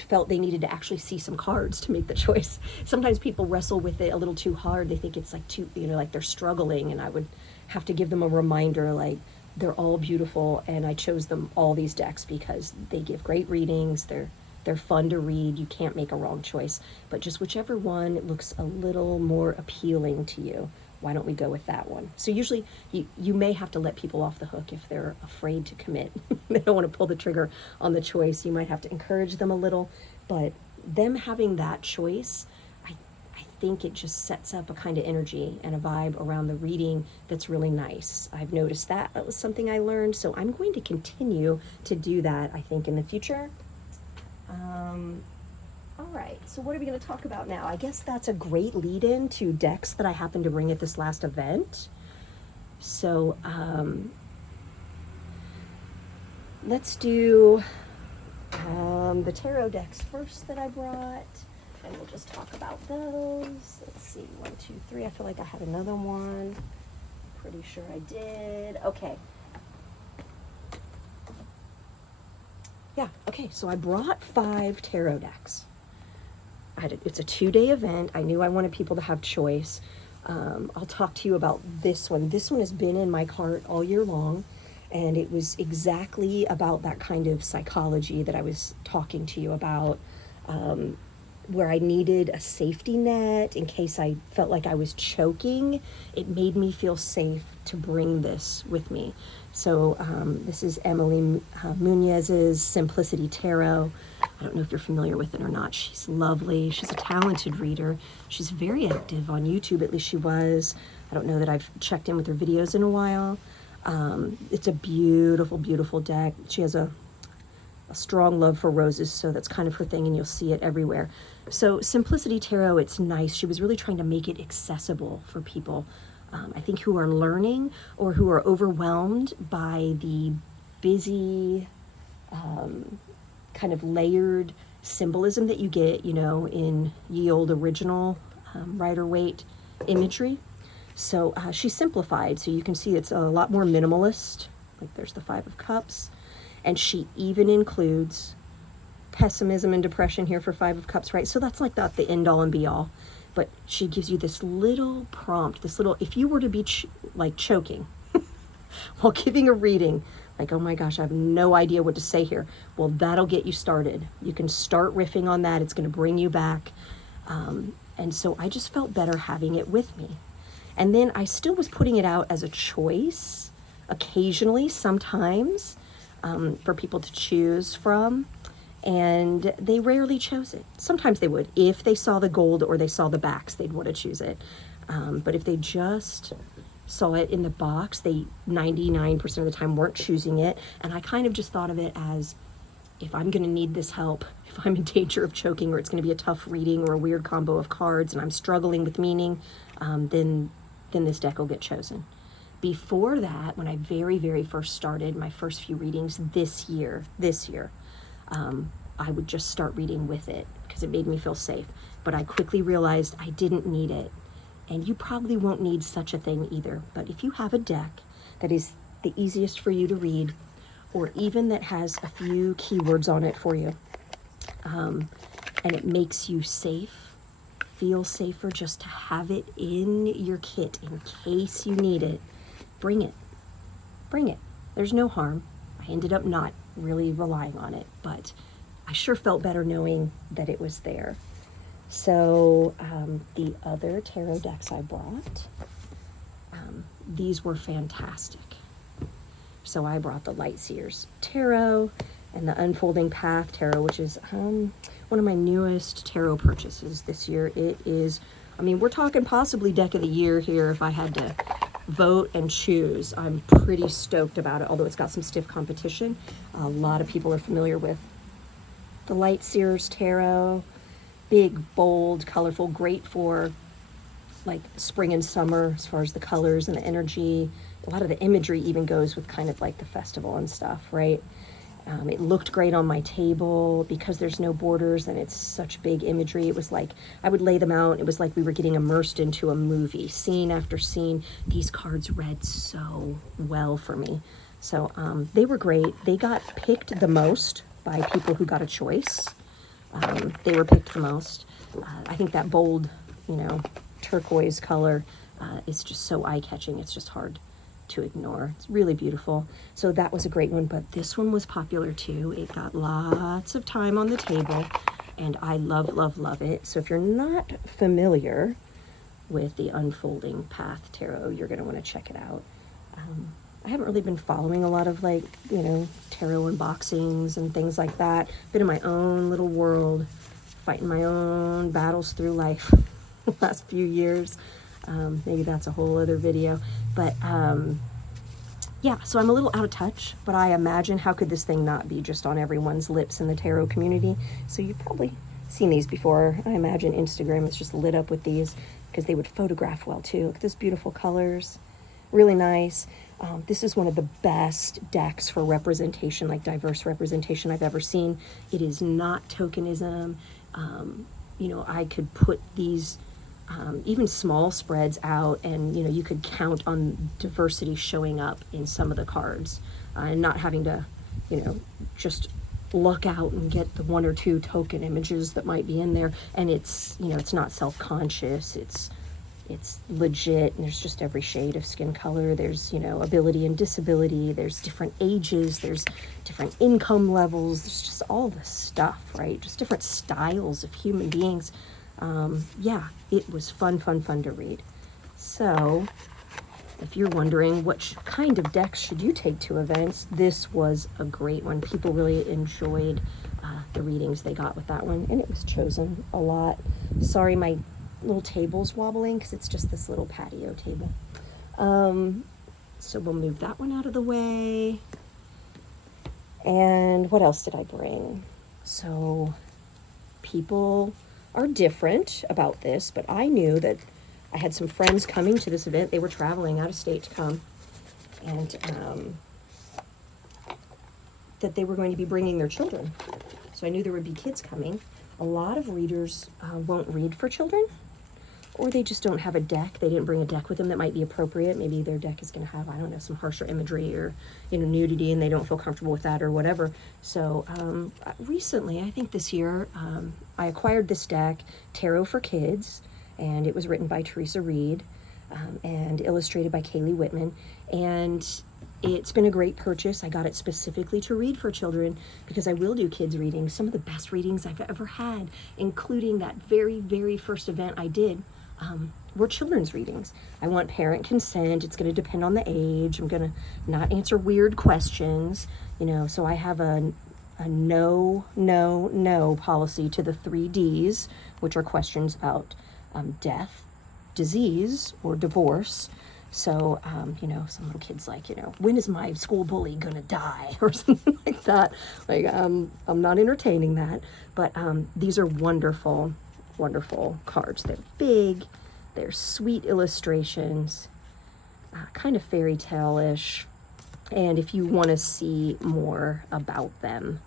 felt they needed to actually see some cards to make the choice. Sometimes people wrestle with it a little too hard. They think it's like too, like they're struggling, and I would have to give them a reminder, like, they're all beautiful, and I chose them all these decks because they give great readings. They're fun to read. You can't make a wrong choice, but just whichever one looks a little more appealing to you, why don't we go with that one? So usually you may have to let people off the hook if they're afraid to commit. They don't want to pull the trigger on the choice. You might have to encourage them a little, but them having that choice, I think it just sets up a kind of energy and a vibe around the reading that's really nice. I've noticed that. That was something I learned, so I'm going to continue to do that, I think, in the future. All right, so what are we going to talk about now? I guess that's a great lead-in to decks that I happened to bring at this last event. So let's do the tarot decks first that I brought. And we'll just talk about those. Let's see, 1, 2, 3. I feel like I had another one. Pretty sure I did. Okay. Yeah, okay, so I brought 5 tarot decks. It's a 2-day event. I knew I wanted people to have choice. I'll talk to you about this one. This one has been in my cart all year long, and it was exactly about that kind of psychology that I was talking to you about, where I needed a safety net in case I felt like I was choking. It made me feel safe to bring this with me. So this is Emily Munez's Simplicity Tarot. I don't know if you're familiar with it or not. She's lovely. She's a talented reader. She's very active on YouTube, at least she was. I don't know that I've checked in with her videos in a while. It's a beautiful, beautiful deck. She has a strong love for roses, so that's kind of her thing, and you'll see it everywhere. So Simplicity Tarot, it's nice. She was really trying to make it accessible for people, I think, who are learning or who are overwhelmed by the busy, kind of layered symbolism that you get, you know, in ye old original Rider-Waite imagery. So she simplified, so you can see it's a lot more minimalist. Like there's the 5 of Cups, and she even includes pessimism and depression here for 5 of Cups, right? So that's like not the end all and be all, but she gives you this little prompt, this little, if you were to be like choking while giving a reading, like, oh my gosh, I have no idea what to say here. Well, that'll get you started. You can start riffing on that. It's going to bring you back. And so I just felt better having it with me. And then I still was putting it out as a choice, occasionally, sometimes, for people to choose from. And they rarely chose it. Sometimes they would. If they saw the gold or they saw the backs, they'd want to choose it. But if they just saw it in the box, they 99% of the time weren't choosing it. And I kind of just thought of it as, if I'm going to need this help, if I'm in danger of choking, or it's going to be a tough reading or a weird combo of cards and I'm struggling with meaning, then this deck will get chosen. Before that, when I very, very first started my first few readings this year, I would just start reading with it because it made me feel safe. But I quickly realized I didn't need it. And you probably won't need such a thing either. But if you have a deck that is the easiest for you to read, or even that has a few keywords on it for you, and it makes you safe, feel safer just to have it in your kit in case you need it, bring it. Bring it. There's no harm. I ended up not really relying on it, but I sure felt better knowing that it was there. So the other tarot decks I brought, these were fantastic. So I brought the Lightseers Tarot and the Unfolding Path Tarot, which is one of my newest tarot purchases this year. It is, I mean, we're talking possibly deck of the year here if I had to vote and choose. I'm pretty stoked about it, although it's got some stiff competition. A lot of people are familiar with the Lightseers Tarot. Big, bold, colorful, great for like spring and summer as far as the colors and the energy. A lot of the imagery even goes with kind of like the festival and stuff, right? It looked great on my table because there's no borders and it's such big imagery. It was like I would lay them out. It was like we were getting immersed into a movie, scene after scene. These cards read so well for me. So they were great. They got picked the most by people who got a choice. They were picked the most. I think that bold, you know, turquoise color is just so eye-catching. It's just hard to ignore. It's really beautiful. So that was a great one, but this one was popular too. It got lots of time on the table, and I love, love, love it. So if you're not familiar with the Unfolding Path Tarot, you're going to want to check it out. I haven't really been following a lot of, like, you know, tarot unboxings and things like that. Been in my own little world, fighting my own battles through life the last few years. Maybe that's a whole other video. But yeah, so I'm a little out of touch, but I imagine how could this thing not be just on everyone's lips in the tarot community? So you've probably seen these before. I imagine Instagram is just lit up with these because they would photograph well too. Look at those beautiful colors. Really nice. This is one of the best decks for representation, like diverse representation I've ever seen. It is not tokenism. You know, I could put these even small spreads out, and you know, you could count on diversity showing up in some of the cards, and not having to, you know, just luck out and get the 1 or 2 token images that might be in there. And it's, you know, it's not self-conscious, it's legit, and there's just every shade of skin color. There's, you know, ability and disability, there's different ages, there's different income levels, there's just all this stuff, right? Just different styles of human beings. Yeah, it was fun to read. So if you're wondering what kind of decks should you take to events, this was a great one. People really enjoyed the readings they got with that one, and it was chosen a lot. Sorry, my little table's wobbling because it's just this little patio table. So we'll move that one out of the way. And what else did I bring? So people are different about this, but I knew that I had some friends coming to this event. They were traveling out of state to come, and that they were going to be bringing their children. So I knew there would be kids coming. A lot of readers won't read for children, or they just don't have a deck. They didn't bring a deck with them that might be appropriate. Maybe their deck is going to have, I don't know, some harsher imagery or, you know, nudity, and they don't feel comfortable with that or whatever. So recently, I think this year, I acquired this deck, Tarot for Kids, and it was written by Teresa Reed and illustrated by Kaylee Whitman. And it's been a great purchase. I got it specifically to read for children because I will do kids readings, some of the best readings I've ever had, including that very first event I did. Were children's readings. I want parent consent. It's going to depend on the age. I'm going to not answer weird questions, you know, so I have a no policy to the 3 Ds, which are questions about death, disease, or divorce. So, you know, some little kids like, you know, when is my school bully gonna die or something like that. Like, I'm not entertaining that, but these are wonderful cards. They're big, they're sweet illustrations, kind of fairy tale-ish. And if you want to see more about them,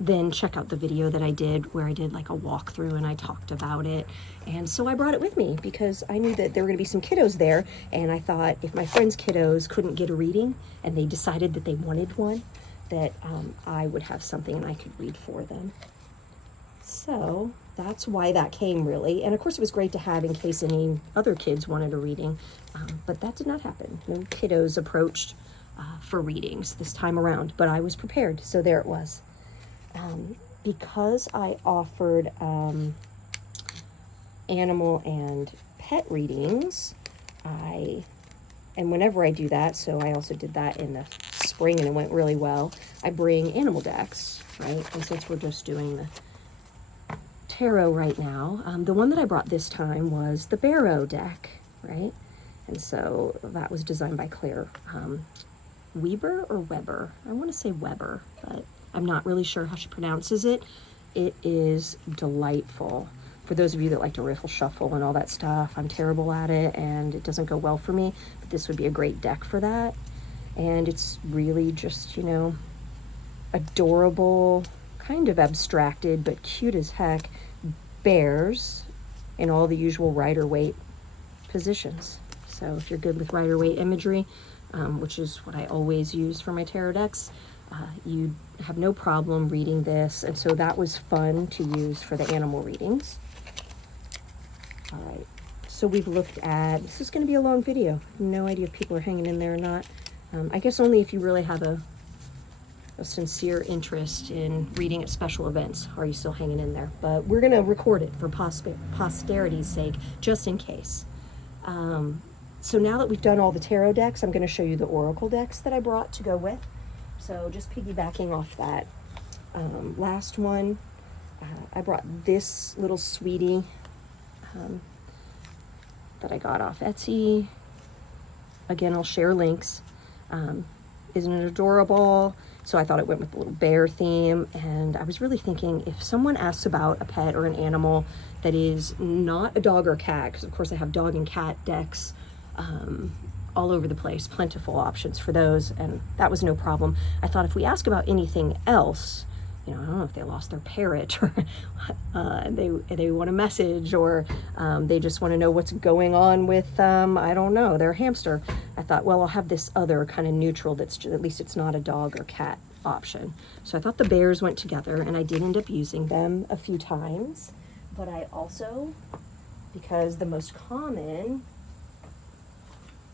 then check out the video that I did where I did like a walkthrough and I talked about it. And so I brought it with me because I knew that there were going to be some kiddos there, and I thought if my friends' kiddos couldn't get a reading and they decided that they wanted one, that I would have something and I could read for them. So that's why that came, really. And of course it was great to have in case any other kids wanted a reading, but that did not happen. No kiddos approached for readings this time around, but I was prepared, so there it was. Because I offered animal and pet readings, and whenever I do that, so I also did that in the spring and it went really well, I bring animal decks, right? And since we're just doing the tarot right now, the one that I brought this time was the Barrow deck, right? And so that was designed by Claire Weber or Weber. I want to say Weber, but I'm not really sure how she pronounces it. It is delightful. For those of you that like to riffle shuffle and all that stuff, I'm terrible at it and it doesn't go well for me, but this would be a great deck for that. And it's really just, you know, adorable, kind of abstracted, but cute as heck bears in all the usual Rider-Waite positions. So if you're good with Rider-Waite imagery, which is what I always use for my tarot decks, you have no problem reading this. And so that was fun to use for the animal readings. All right, so we've looked at, this is going to be a long video. No idea if people are hanging in there or not. I guess only if you really have a sincere interest in reading at special events are you still hanging in there. But we're going to record it for posterity's sake, just in case. So now that we've done all the tarot decks, I'm going to show you the oracle decks that I brought to go with. So just piggybacking off that last one, I brought this little sweetie that I got off Etsy. Again, I'll share links. Isn't it adorable? So I thought it went with the little bear theme, and I was really thinking if someone asks about a pet or an animal that is not a dog or cat, because of course I have dog and cat decks all over the place, plentiful options for those, and that was no problem. I thought if we ask about anything else, you know, I don't know if they lost their parrot or they want a message, or they just want to know what's going on with, I don't know, their hamster. I thought, well, I'll have this other kind of neutral that's just, at least it's not a dog or cat option. So I thought the bears went together, and I did end up using them a few times. But I also, because the most common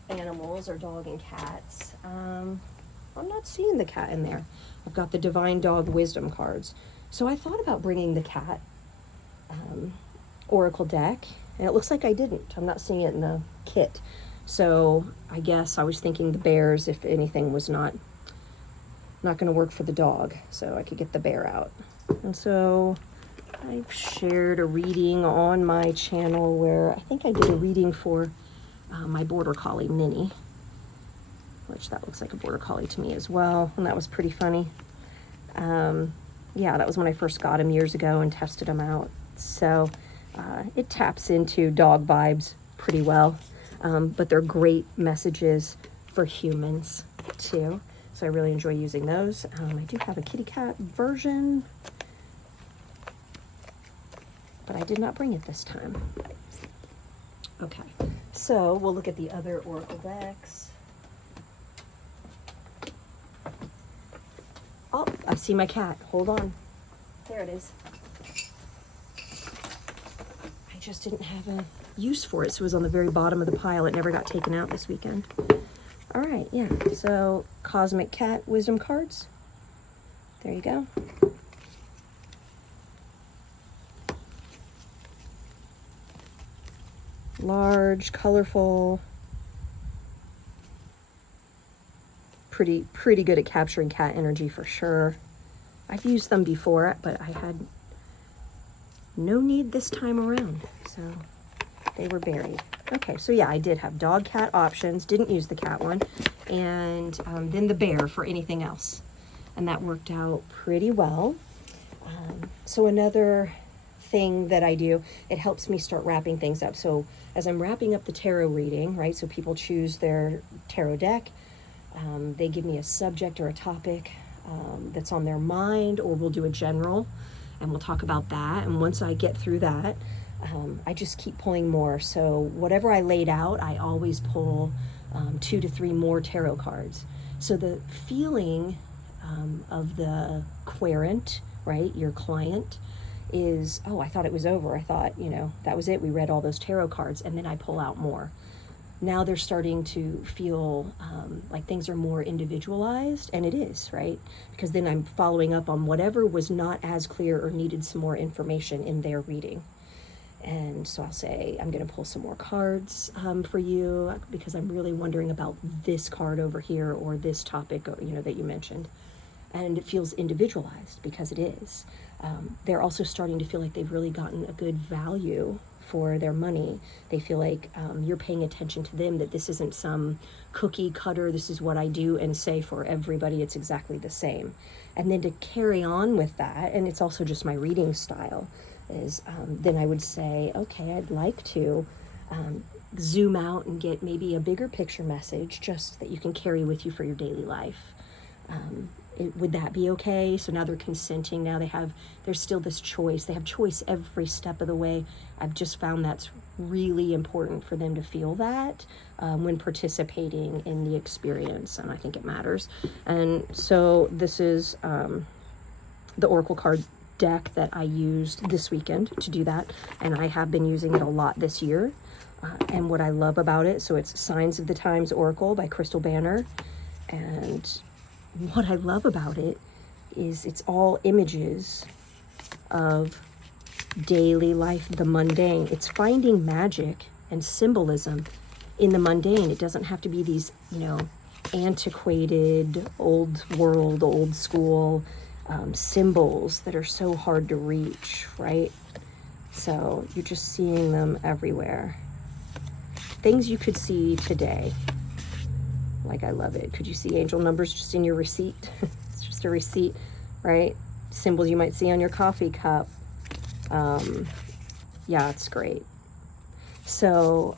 animals are dog and cats, I'm not seeing the cat in there. I've got the Divine Dog Wisdom cards. So I thought about bringing the cat Oracle deck, and it looks like I didn't. I'm not seeing it in the kit. So I guess I was thinking the bears, if anything, was not going to work for the dog, so I could get the bear out. And so I've shared a reading on my channel where I think I did a reading for my Border Collie, Minnie, which that looks like a Border Collie to me as well, and that was pretty funny. Yeah, that was when I first got him years ago and tested him out. So it taps into dog vibes pretty well, but they're great messages for humans too. So I really enjoy using those. I do have a kitty cat version, but I did not bring it this time. Okay, so we'll look at the other Oracle decks. Oh, I see my cat. Hold on. There it is. I just didn't have a use for it, so it was on the very bottom of the pile. It never got taken out this weekend. All right, yeah, so Cosmic Cat Wisdom cards. There you go. Large, colorful, pretty good at capturing cat energy for sure. I've used them before, but I had no need this time around, so they were buried. Okay, so yeah, I did have dog cat options, didn't use the cat one, and then the bear for anything else, and that worked out pretty well. So another thing that I do, it helps me start wrapping things up. So as I'm wrapping up the tarot reading, right, so people choose their tarot deck, they give me a subject or a topic that's on their mind, or we'll do a general, and we'll talk about that. And once I get through that, I just keep pulling more. So whatever I laid out, I always pull 2 to 3 more tarot cards. So the feeling of the querent, right, your client, is, oh, I thought it was over. I thought, you know, that was it. We read all those tarot cards, and then I pull out more. Now they're starting to feel like things are more individualized, and it is, right? Because then I'm following up on whatever was not as clear or needed some more information in their reading. And so I'll say, I'm going to pull some more cards for you because I'm really wondering about this card over here, or this topic, you know, that you mentioned. And it feels individualized because it is. They're also starting to feel like they've really gotten a good value for their money. They feel like you're paying attention to them, that this isn't some cookie cutter, this is what I do and say for everybody, it's exactly the same. And then to carry on with that, and it's also just my reading style, is then I would say, okay, I'd like to zoom out and get maybe a bigger picture message just that you can carry with you for your daily life. Would that be okay? So now they're consenting. Now there's still this choice. They have choice every step of the way. I've just found that's really important for them to feel that when participating in the experience, and I think it matters. And so this is the Oracle card deck that I used this weekend to do that, and I have been using it a lot this year. And what I love about it, so it's Signs of the Times Oracle by Crystal Banner, and what I love about it is it's all images of daily life, the mundane. It's finding magic and symbolism in the mundane. It doesn't have to be these, you know, antiquated, old world, old school symbols that are so hard to reach, right? So you're just seeing them everywhere. Things you could see today. Like, I love it. Could you see angel numbers just in your receipt? It's just a receipt, right? Symbols you might see on your coffee cup. Yeah, it's great. So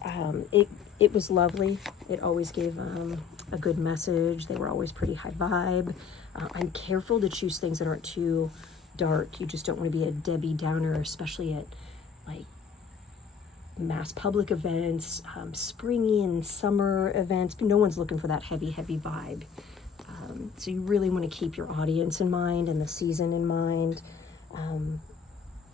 it was lovely. It always gave a good message. They were always pretty high vibe. I'm careful to choose things that aren't too dark. You just don't want to be a Debbie Downer, especially at like mass public events, springy and summer events. No one's looking for that heavy vibe. So you really want to keep your audience in mind and the season in mind.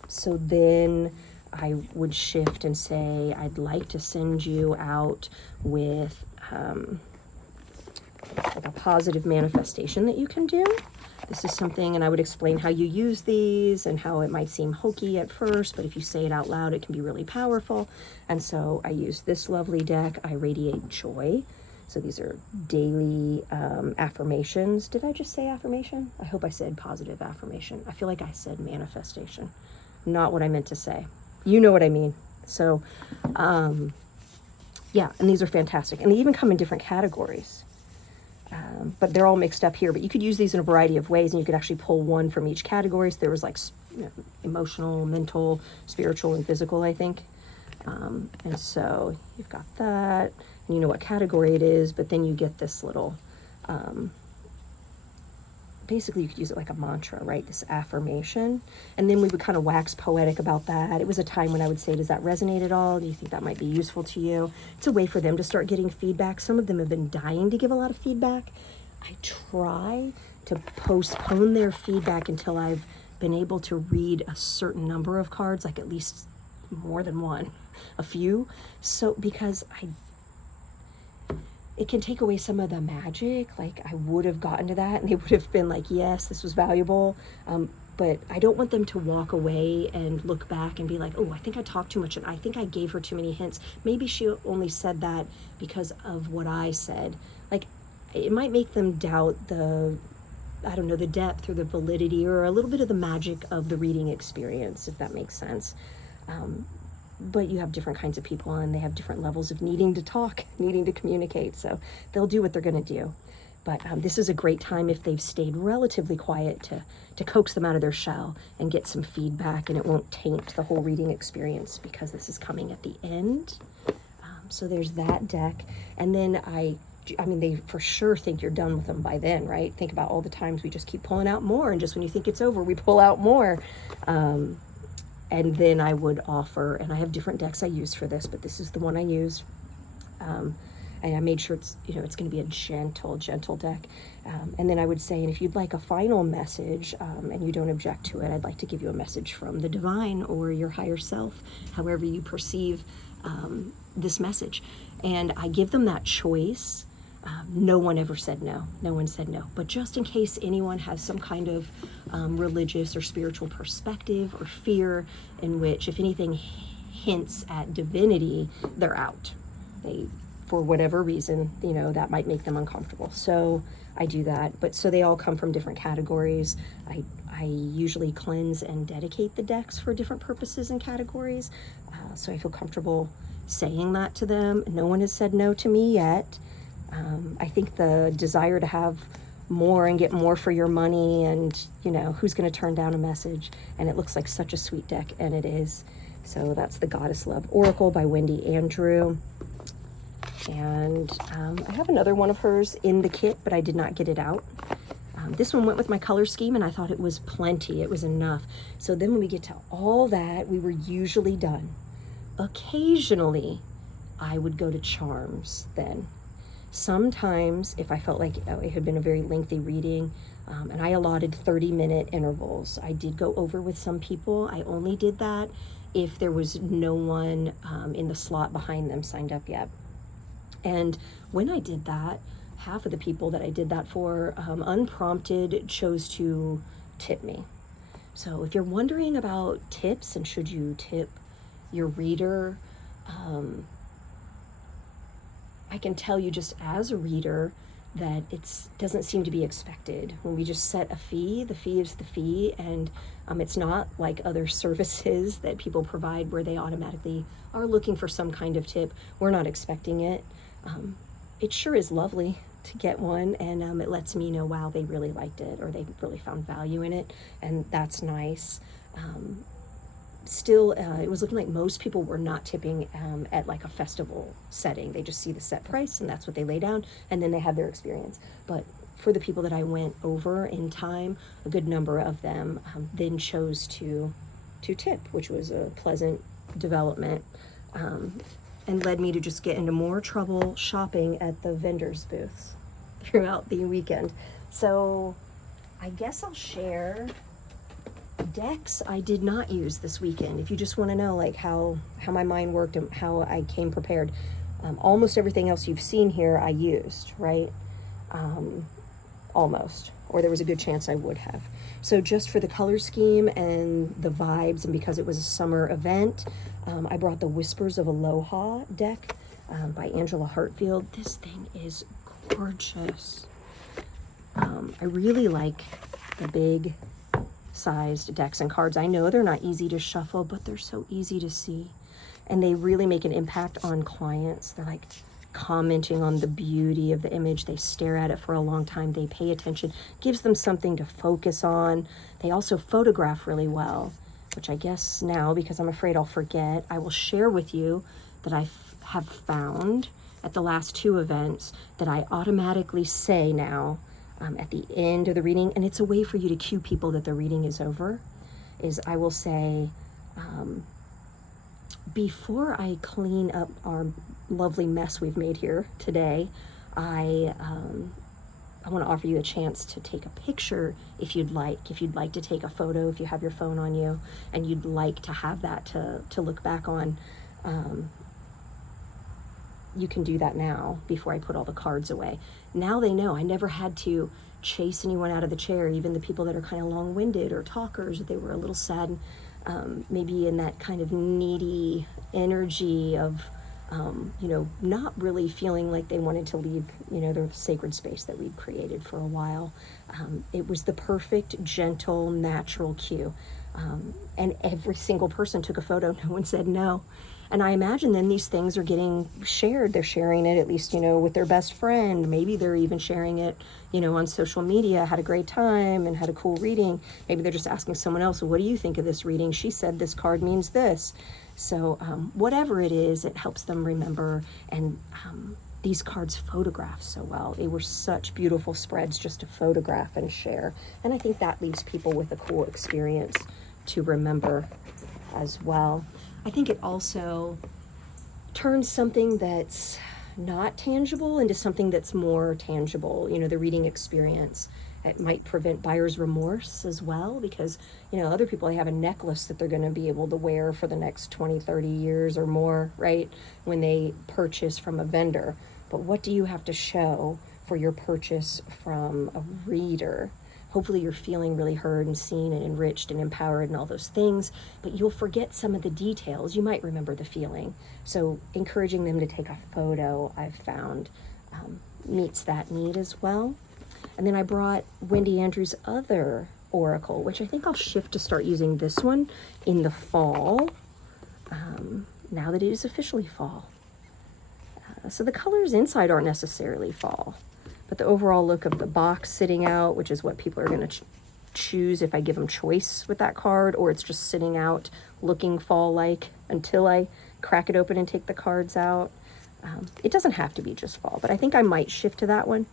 So then I would shift and say, I'd like to send you out with like a positive manifestation that you can do. This is something, and I would explain how you use these and how it might seem hokey at first, but if you say it out loud, it can be really powerful. And so I use this lovely deck, I Radiate Joy. So these are daily affirmations. Did I just say affirmation? I hope I said positive affirmation. I feel like I said manifestation. Not what I meant to say. You know what I mean. So, yeah, and these are fantastic. And they even come in different categories. But they're all mixed up here. But you could use these in a variety of ways, and you could actually pull one from each category. So there was like emotional, mental, spiritual, and physical, I think. And so you've got that, and you know what category it is, but then you get this little, basically you could use it like a mantra, right? This affirmation. And then we would kind of wax poetic about that. It was a time when I would say, does that resonate at all? Do you think that might be useful to you? It's a way for them to start getting feedback. Some of them have been dying to give a lot of feedback. I try to postpone their feedback until I've been able to read a certain number of cards, like at least more than one, a few. So, because it can take away some of the magic. Like I would have gotten to that and they would have been like, yes, this was valuable. But I don't want them to walk away and look back and be like, oh, I think I talked too much and I think I gave her too many hints. Maybe she only said that because of what I said. Like it might make them doubt the depth or the validity or a little bit of the magic of the reading experience, if that makes sense. But you have different kinds of people and they have different levels of needing to talk, needing to communicate. So they'll do what they're going to do. But this is a great time if they've stayed relatively quiet to coax them out of their shell and get some feedback, and it won't taint the whole reading experience because this is coming at the end. So there's that deck. And then I mean, they for sure think you're done with them by then, right? Think about all the times we just keep pulling out more, and just when you think it's over, we pull out more. And then I would offer, and I have different decks I use for this, but this is the one I used. And I made sure it's going to be a gentle deck. And then I would say, and if you'd like a final message, and you don't object to it, I'd like to give you a message from the divine or your higher self, however you perceive this message. And I give them that choice. No one ever said no. No one said no. But just in case anyone has some kind of religious or spiritual perspective or fear in which, if anything hints at divinity, they're out. They, for whatever reason, that might make them uncomfortable. So I do that. But so they all come from different categories. I usually cleanse and dedicate the decks for different purposes and categories. So I feel comfortable saying that to them. No one has said no to me yet. I think the desire to have more and get more for your money, and who's going to turn down a message, and it looks like such a sweet deck, and it is. So that's the Goddess Love Oracle by Wendy Andrew. And I have another one of hers in the kit, but I did not get it out. This one went with my color scheme, and I thought it was plenty. It was enough. So then when we get to all that, we were usually done. Occasionally, I would go to charms then. Sometimes, if I felt like it had been a very lengthy reading, and I allotted 30-minute intervals. I did go over with some people. I only did that if there was no one in the slot behind them signed up yet. And when I did that, half of the people that I did that for, unprompted, chose to tip me. So if you're wondering about tips and should you tip your reader, I can tell you just as a reader that it doesn't seem to be expected. When we just set a fee, the fee is the fee, and it's not like other services that people provide where they automatically are looking for some kind of tip. We're not expecting it. It sure is lovely to get one, and it lets me know, wow, they really liked it, or they really found value in it, and that's nice. Still, it was looking like most people were not tipping at like a festival setting. They just see the set price and that's what they lay down, and then they have their experience. But for the people that I went over in time, a good number of them then chose to tip, which was a pleasant development, and led me to just get into more trouble shopping at the vendors' booths throughout the weekend. So I guess I'll share decks I did not use this weekend. If you just want to know like how my mind worked and how I came prepared. Almost everything else you've seen here I used, right? Almost, or there was a good chance I would have. So just for the color scheme and the vibes, and because it was a summer event, I brought the Whispers of Aloha deck by Angela Hartfield. This thing is gorgeous. I really like the big sized decks and cards. I know they're not easy to shuffle, but they're so easy to see. And they really make an impact on clients. They're like commenting on the beauty of the image. They stare at it for a long time. They pay attention. Gives them something to focus on. They also photograph really well, which I guess now, because I'm afraid I'll forget, I will share with you that I have found at the last 2 events that I automatically say now at the end of the reading, and it's a way for you to cue people that the reading is over, is I will say, before I clean up our lovely mess we've made here today, I want to offer you a chance to take a picture if you'd like to take a photo, if you have your phone on you and you'd like to have that to look back on. You can do that now before I put all the cards away. Now they know I never had to chase anyone out of the chair, even the people that are kind of long-winded or talkers. They were a little sad, maybe in that kind of needy energy of, not really feeling like they wanted to leave, the sacred space that we'd created for a while. It was the perfect, gentle, natural cue. And every single person took a photo. No one said no. And I imagine then these things are getting shared. They're sharing it at least, with their best friend. Maybe they're even sharing it, on social media, had a great time and had a cool reading. Maybe they're just asking someone else, what do you think of this reading? She said this card means this. So whatever it is, it helps them remember. And these cards photograph so well. They were such beautiful spreads just to photograph and share. And I think that leaves people with a cool experience to remember as well. I think it also turns something that's not tangible into something that's more tangible, the reading experience. It might prevent buyer's remorse as well, because, other people, they have a necklace that they're going to be able to wear for the next 20, 30 years or more, right, when they purchase from a vendor. But what do you have to show for your purchase from a reader? Hopefully you're feeling really heard and seen and enriched and empowered and all those things, but you'll forget some of the details. You might remember the feeling. So encouraging them to take a photo, I've found, meets that need as well. And then I brought Wendy Andrews' other oracle, which I think I'll shift to start using this one in the fall, now that it is officially fall. So the colors inside aren't necessarily fall, but the overall look of the box sitting out, which is what people are going to choose if I give them choice with that card, or it's just sitting out looking fall-like until I crack it open and take the cards out. It doesn't have to be just fall, but I think I might shift to that one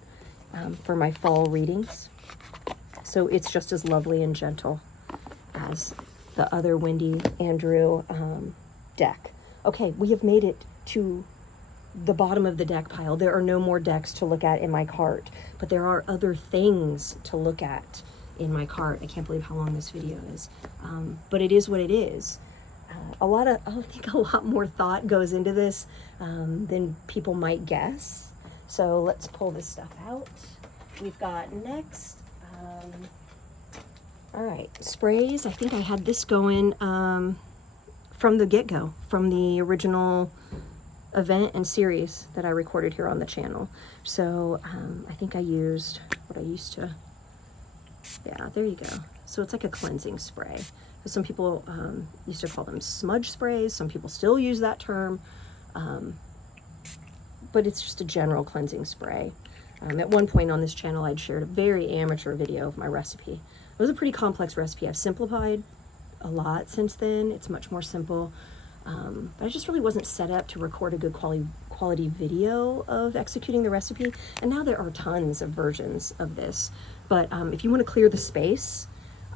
for my fall readings. So it's just as lovely and gentle as the other Wendy Andrew deck. Okay, we have made it to the bottom of the deck pile. There are no more decks to look at in my cart, but there are other things to look at in my cart. I can't believe how long this video is, but it is what it is. I think a lot more thought goes into this than people might guess. So let's pull this stuff out. We've got next, all right, sprays. I think I had this going from the get-go, from the original event and series that I recorded here on the channel. So I think I used what I used to, yeah, there you go. So it's like a cleansing spray. Some people used to call them smudge sprays. Some people still use that term, but it's just a general cleansing spray. At one point on this channel, I'd shared a very amateur video of my recipe. It was a pretty complex recipe. I've simplified a lot since then. It's much more simple. But I just really wasn't set up to record a good quality video of executing the recipe. And now there are tons of versions of this. But if you want to clear the space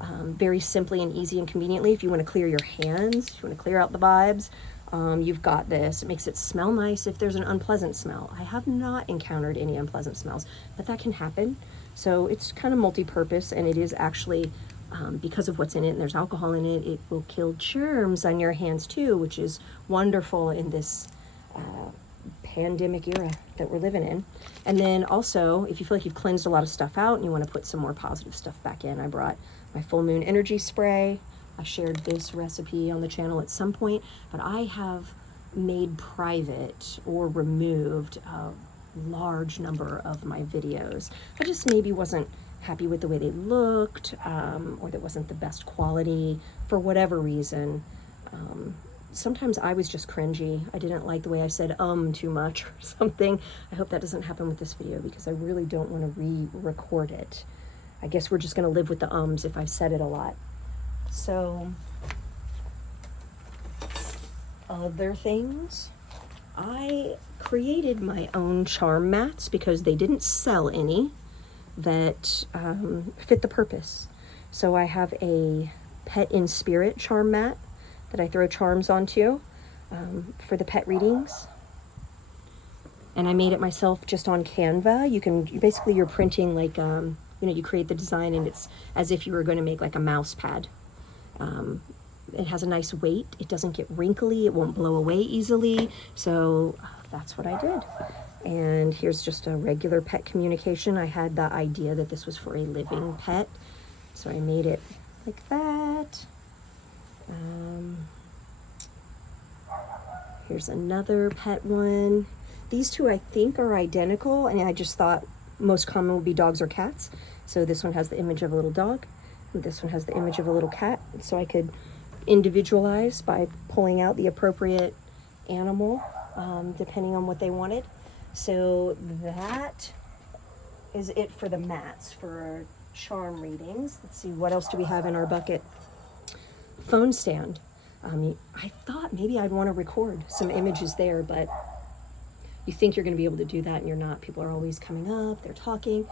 very simply and easy and conveniently, if you want to clear your hands, if you want to clear out the vibes, you've got this. It makes it smell nice if there's an unpleasant smell. I have not encountered any unpleasant smells, but that can happen. So it's kind of multi-purpose, and it is actually, because of what's in it, and there's alcohol in it, it will kill germs on your hands too, which is wonderful in this pandemic era that we're living in. And then also, if you feel like you've cleansed a lot of stuff out and you want to put some more positive stuff back in, I brought my full moon energy spray. I shared this recipe on the channel at some point, but I have made private or removed a large number of my videos. I just maybe wasn't happy with the way they looked, or that wasn't the best quality for whatever reason. Sometimes I was just cringy. I didn't like the way I said too much or something. I hope that doesn't happen with this video, because I really don't want to re-record it. I guess we're just going to live with the ums if I've said it a lot. So, other things. I created my own charm mats because they didn't sell any that fit the purpose. So I have a Pet in Spirit charm mat that I throw charms onto for the pet readings. And I made it myself just on Canva. Basically you're printing like, you create the design and it's as if you were going to make like a mouse pad. It has a nice weight. It doesn't get wrinkly. It won't blow away easily. So that's what I did. And here's just a regular pet communication. I had the idea that this was for a living pet, so I made it like that. Here's another pet one. These two I think are identical, and I just thought most common would be dogs or cats. So this one has the image of a little dog, and this one has the image of a little cat. So I could individualize by pulling out the appropriate animal, depending on what they wanted. So that is it for the mats for charm readings. Let's see, what else do we have in our bucket? Phone stand. I thought maybe I'd want to record some images there, but you think you're going to be able to do that and you're not. People are always coming up, they're talking.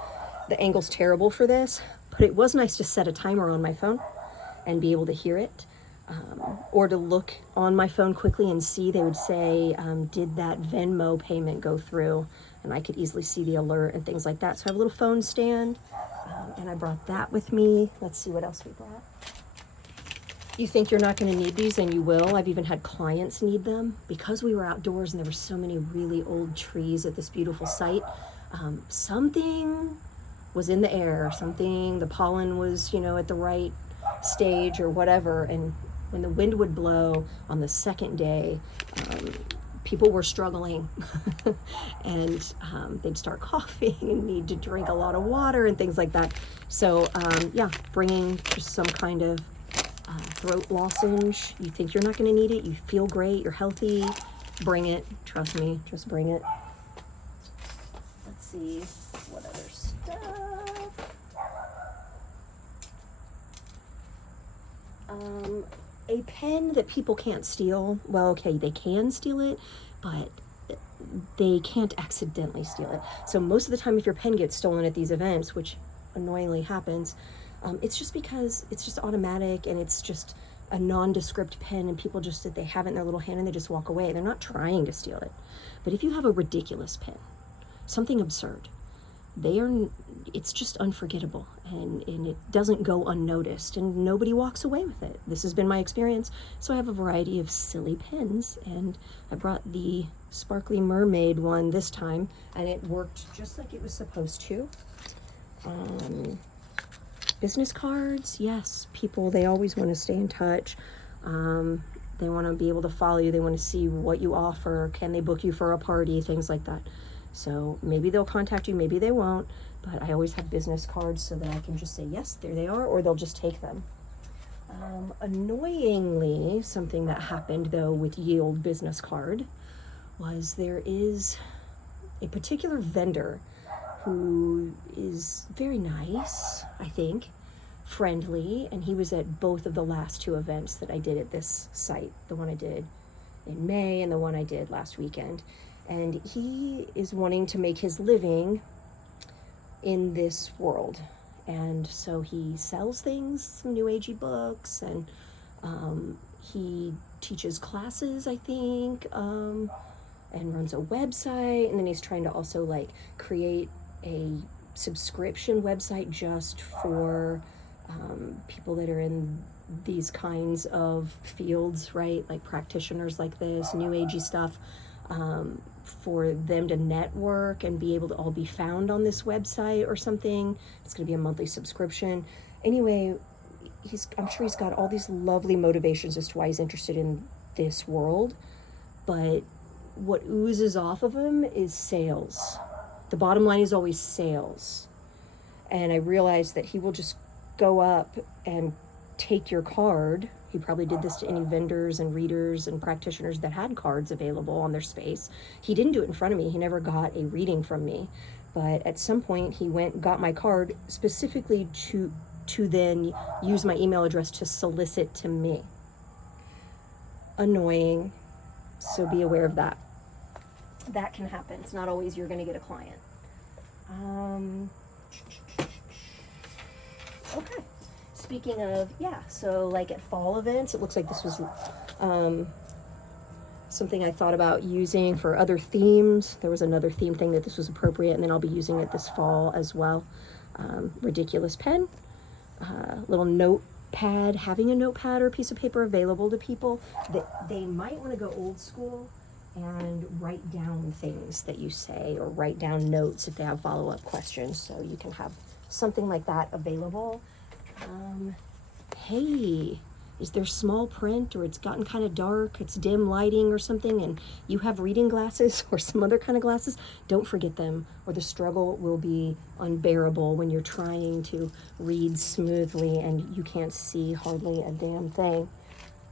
The angle's terrible for this, but it was nice to set a timer on my phone and be able to hear it. Or to look on my phone quickly and see, they would say, did that Venmo payment go through? And I could easily see the alert and things like that. So I have a little phone stand, and I brought that with me. Let's see what else we brought. You think you're not going to need these, and you will. I've even had clients need them. Because we were outdoors and there were so many really old trees at this beautiful site, something was in the air, the pollen was, at the right stage or whatever, and when the wind would blow on the second day, people were struggling and they'd start coughing and need to drink a lot of water and things like that. So yeah, bringing just some kind of throat lozenge. You think you're not going to need it, you feel great, you're healthy, bring it. Trust me, just bring it. Let's see what other stuff. A pen that people can't steal. Well, okay, they can steal it, but they can't accidentally steal it. So most of the time if your pen gets stolen at these events, which annoyingly happens, it's just because it's just automatic and it's just a nondescript pen, and people just, they have it in their little hand and they just walk away. They're not trying to steal it. But if you have a ridiculous pen, something absurd, it's just unforgettable, and it doesn't go unnoticed, and nobody walks away with it. This has been my experience. So I have a variety of silly pens, and I brought the Sparkly Mermaid one this time, and it worked just like it was supposed to. Business cards, yes, people, they always want to stay in touch. They want to be able to follow you. They want to see what you offer. Can they book you for a party? Things like that. So maybe they'll contact you, maybe they won't, but I always have business cards so that I can just say, yes, there they are, or they'll just take them. Annoyingly, something that happened though with Ye Olde business card was there is a particular vendor who is very nice, I think, friendly, and he was at both of the last two events that I did at this site, the one I did in May and the one I did last weekend. And he is wanting to make his living in this world. And so he sells things, some new agey books, and he teaches classes, I think, and runs a website. And then he's trying to also like create a subscription website just for people that are in these kinds of fields, right? Like practitioners like this, new agey stuff, for them to network and be able to all be found on this website or something. It's going to be a monthly subscription. Anyway, I'm sure he's got all these lovely motivations as to why he's interested in this world, but what oozes off of him is sales. The bottom line is always sales. And I realized that he will just go up and take your card. He probably did this to any vendors and readers and practitioners that had cards available on their space. He didn't do it in front of me. He never got a reading from me. But at some point he went and got my card specifically to then use my email address to solicit to me. Annoying. So be aware of that. That can happen. It's not always you're going to get a client. Okay. Speaking of, so like at fall events, it looks like this was something I thought about using for other themes. There was another theme thing that this was appropriate, and then I'll be using it this fall as well. Ridiculous pen, little notepad. Having a notepad or a piece of paper available to people that they might want to go old school and write down things that you say, or write down notes if they have follow-up questions, so you can have something like that available. Hey, is there small print, or it's gotten kind of dark, it's dim lighting or something, and you have reading glasses or some other kind of glasses? Don't forget them, or the struggle will be unbearable when you're trying to read smoothly and you can't see hardly a damn thing.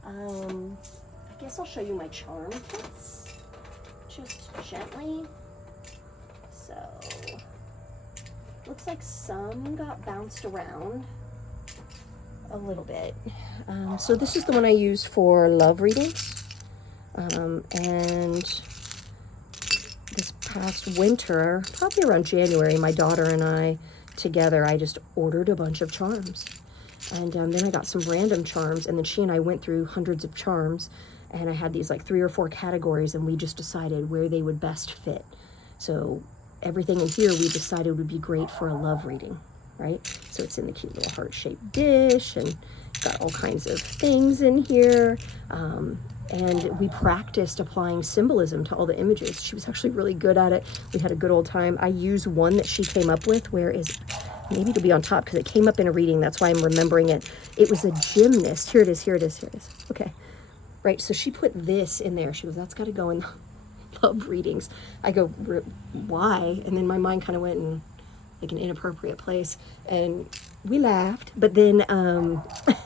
I guess I'll show you my charm kits. Just gently. So, looks like some got bounced around a little bit. So this is the one I use for love readings. And this past winter, probably around January, my daughter and I together, I just ordered a bunch of charms. And then I got some random charms, and then she and I went through hundreds of charms, and I had these like 3 or 4 categories, and we just decided where they would best fit. So everything in here we decided would be great for a love reading, right? So it's in the cute little heart-shaped dish, and got all kinds of things in here. And we practiced applying symbolism to all the images. She was actually really good at it. We had a good old time. I used one that she came up with, where is, maybe it'll be on top because it came up in a reading. That's why I'm remembering it. It was a gymnast. Here it is, here it is, here it is. Okay. Right, so she put this in there. She goes, that's got to go in love readings. I go, why? And then my mind kind of went in like an inappropriate place, and we laughed. But then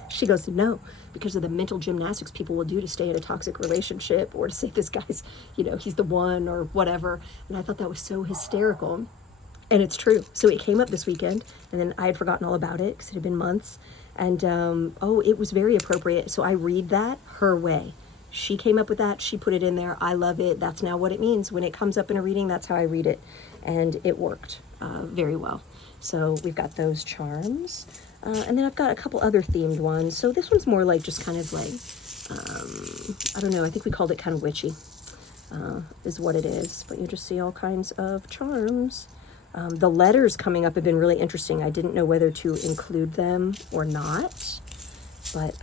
she goes, no, because of the mental gymnastics people will do to stay in a toxic relationship, or to say this guy's, he's the one, or whatever. And I thought that was so hysterical. And it's true. So it came up this weekend, and then I had forgotten all about it because it had been months. And, it was very appropriate. So I read that her way. She came up with that. She put it in there. I love it. That's now what it means. When it comes up in a reading, that's how I read it. And it worked very well. So we've got those charms. And then I've got a couple other themed ones. So this one's more like just kind of like, I don't know, I think we called it kind of witchy, is what it is. But you just see all kinds of charms. The letters coming up have been really interesting. I didn't know whether to include them or not, but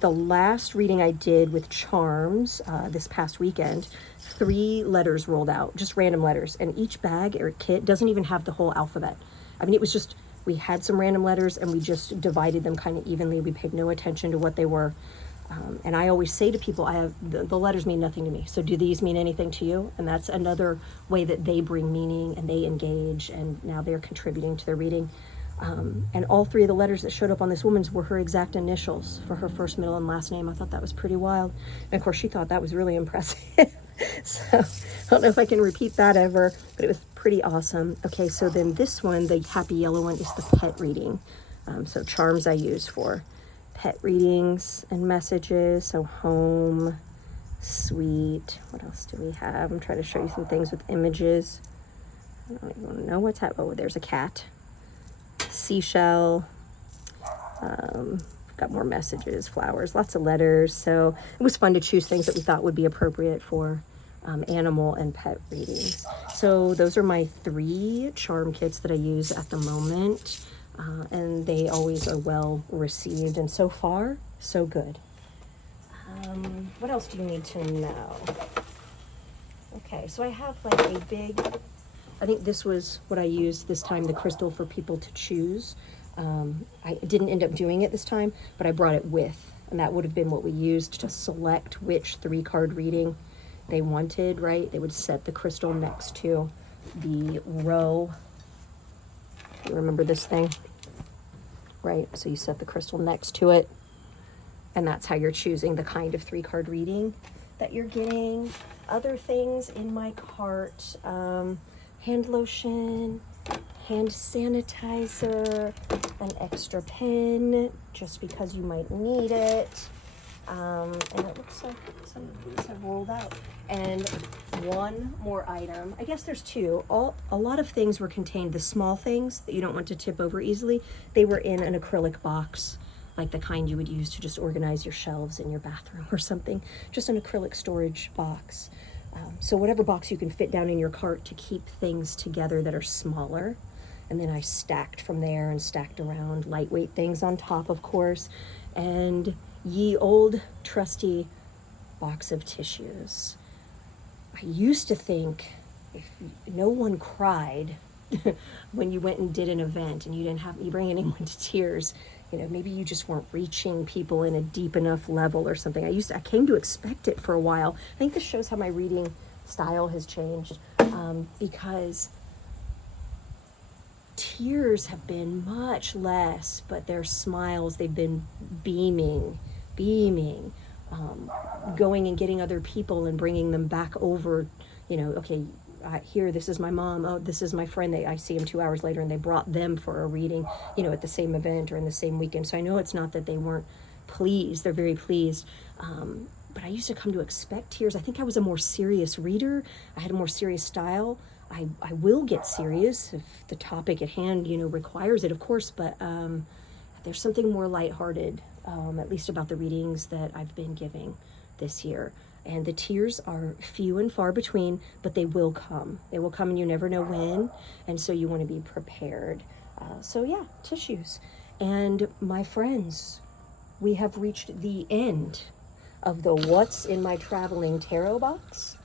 the last reading I did with charms this past weekend, 3 letters rolled out, just random letters, and each bag or kit doesn't even have the whole alphabet. I mean, it was just, we had some random letters and we just divided them kind of evenly. We paid no attention to what they were. And I always say to people, the letters mean nothing to me. So do these mean anything to you? And that's another way that they bring meaning and they engage, and now they're contributing to their reading. And all 3 of the letters that showed up on this woman's were her exact initials for her first, middle, and last name. I thought that was pretty wild. And of course, she thought that was really impressive. So I don't know if I can repeat that ever, but it was pretty awesome. Okay, so then this one, the happy yellow one, is the pet reading. So charms I use for pet readings and messages. So home, sweet. What else do we have? I'm trying to show you some things with images. I don't even know what's happening. Oh, there's a cat. Seashell. Got more messages, flowers, lots of letters. So it was fun to choose things that we thought would be appropriate for animal and pet readings. So those are my 3 charm kits that I use at the moment, and they always are well received, and so far, so good. What else do you need to know? Okay, so I have like a big, I think this was what I used this time, the crystal for people to choose. I didn't end up doing it this time, but I brought it with, and that would have been what we used to select which 3-card reading they wanted, right? They would set the crystal next to the row. You remember this thing? Right, so you set the crystal next to it, and that's how you're choosing the kind of 3-card reading that you're getting. Other things in my cart, hand lotion, hand sanitizer, an extra pen, just because you might need it. And it looks like some of these have rolled out. And one more item, I guess there's 2. A lot of things were contained, the small things that you don't want to tip over easily, they were in an acrylic box, like the kind you would use to just organize your shelves in your bathroom or something, just an acrylic storage box. So whatever box you can fit down in your cart to keep things together that are smaller. And then I stacked from there and stacked around lightweight things on top, of course, and ye old trusty box of tissues. I used to think if no one cried when you went and did an event and you bring anyone to tears, maybe you just weren't reaching people in a deep enough level or something. I came to expect it for a while. I think this shows how my reading style has changed, because tears have been much less, but their smiles, they've been beaming, going and getting other people and bringing them back over, okay, here, this is my mom, oh, this is my friend, I see him 2 hours later, and they brought them for a reading, at the same event or in the same weekend. So I know it's not that they weren't pleased, they're very pleased, but I used to come to expect tears. I think I was a more serious reader, I had a more serious style. I will get serious if the topic at hand, requires it, of course, but there's something more lighthearted, at least about the readings that I've been giving this year. And the tears are few and far between, but they will come. They will come, and you never know when, and so you want to be prepared. So yeah, tissues. And my friends, we have reached the end of the What's in My Traveling Tarot box.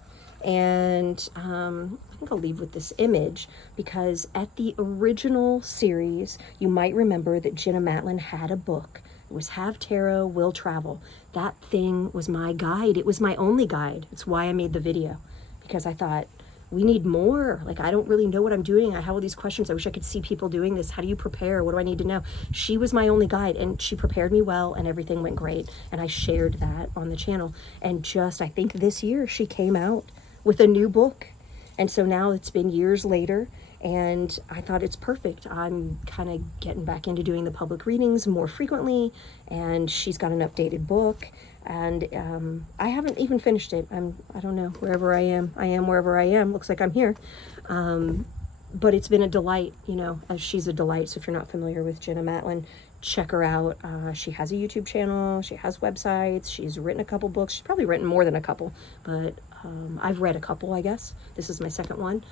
And I think I'll leave with this image, because at the original series, you might remember that Jenna Matlin had a book. It was Have Tarot, Will Travel. That thing was my guide. It was my only guide. It's why I made the video, because I thought, we need more. Like, I don't really know what I'm doing. I have all these questions. I wish I could see people doing this. How do you prepare? What do I need to know? She was my only guide, and she prepared me well, and everything went great. And I shared that on the channel. And I think this year, she came out with a new book. And so now it's been years later, and I thought it's perfect. I'm kind of getting back into doing the public readings more frequently, and she's got an updated book, and I haven't even finished it. I don't know, wherever I am wherever I am. Looks like I'm here. But it's been a delight, as she's a delight. So if you're not familiar with Jenna Matlin, check her out. She has a YouTube channel, she has websites, she's written a couple books. She's probably written more than a couple, but I've read a couple, I guess. This is my second one.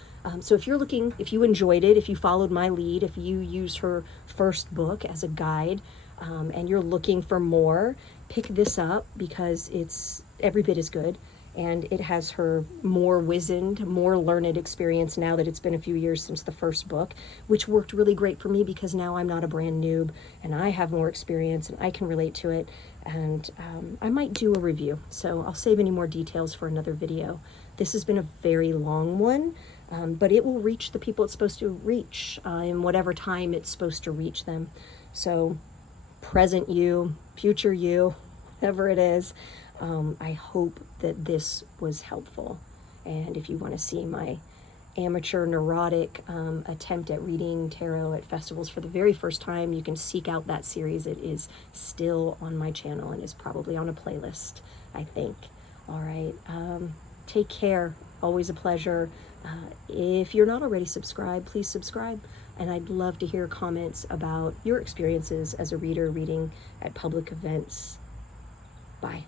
So if you enjoyed it, if you followed my lead, if you used her first book as a guide, and you're looking for more, pick this up, because it's every bit as good. And it has her more wizened, more learned experience now that it's been a few years since the first book, which worked really great for me, because now I'm not a brand noob, and I have more experience, and I can relate to it. And I might do a review, so I'll save any more details for another video. This has been a very long one, but it will reach the people it's supposed to reach in whatever time it's supposed to reach them. So present you, future you, whatever it is, I hope that this was helpful. And if you want to see my amateur neurotic attempt at reading tarot at festivals for the very first time, you can seek out that series. It is still on my channel and is probably on a playlist, I think. All right, take care. Always a pleasure. If you're not already subscribed, please subscribe. And I'd love to hear comments about your experiences as a reader reading at public events. Bye.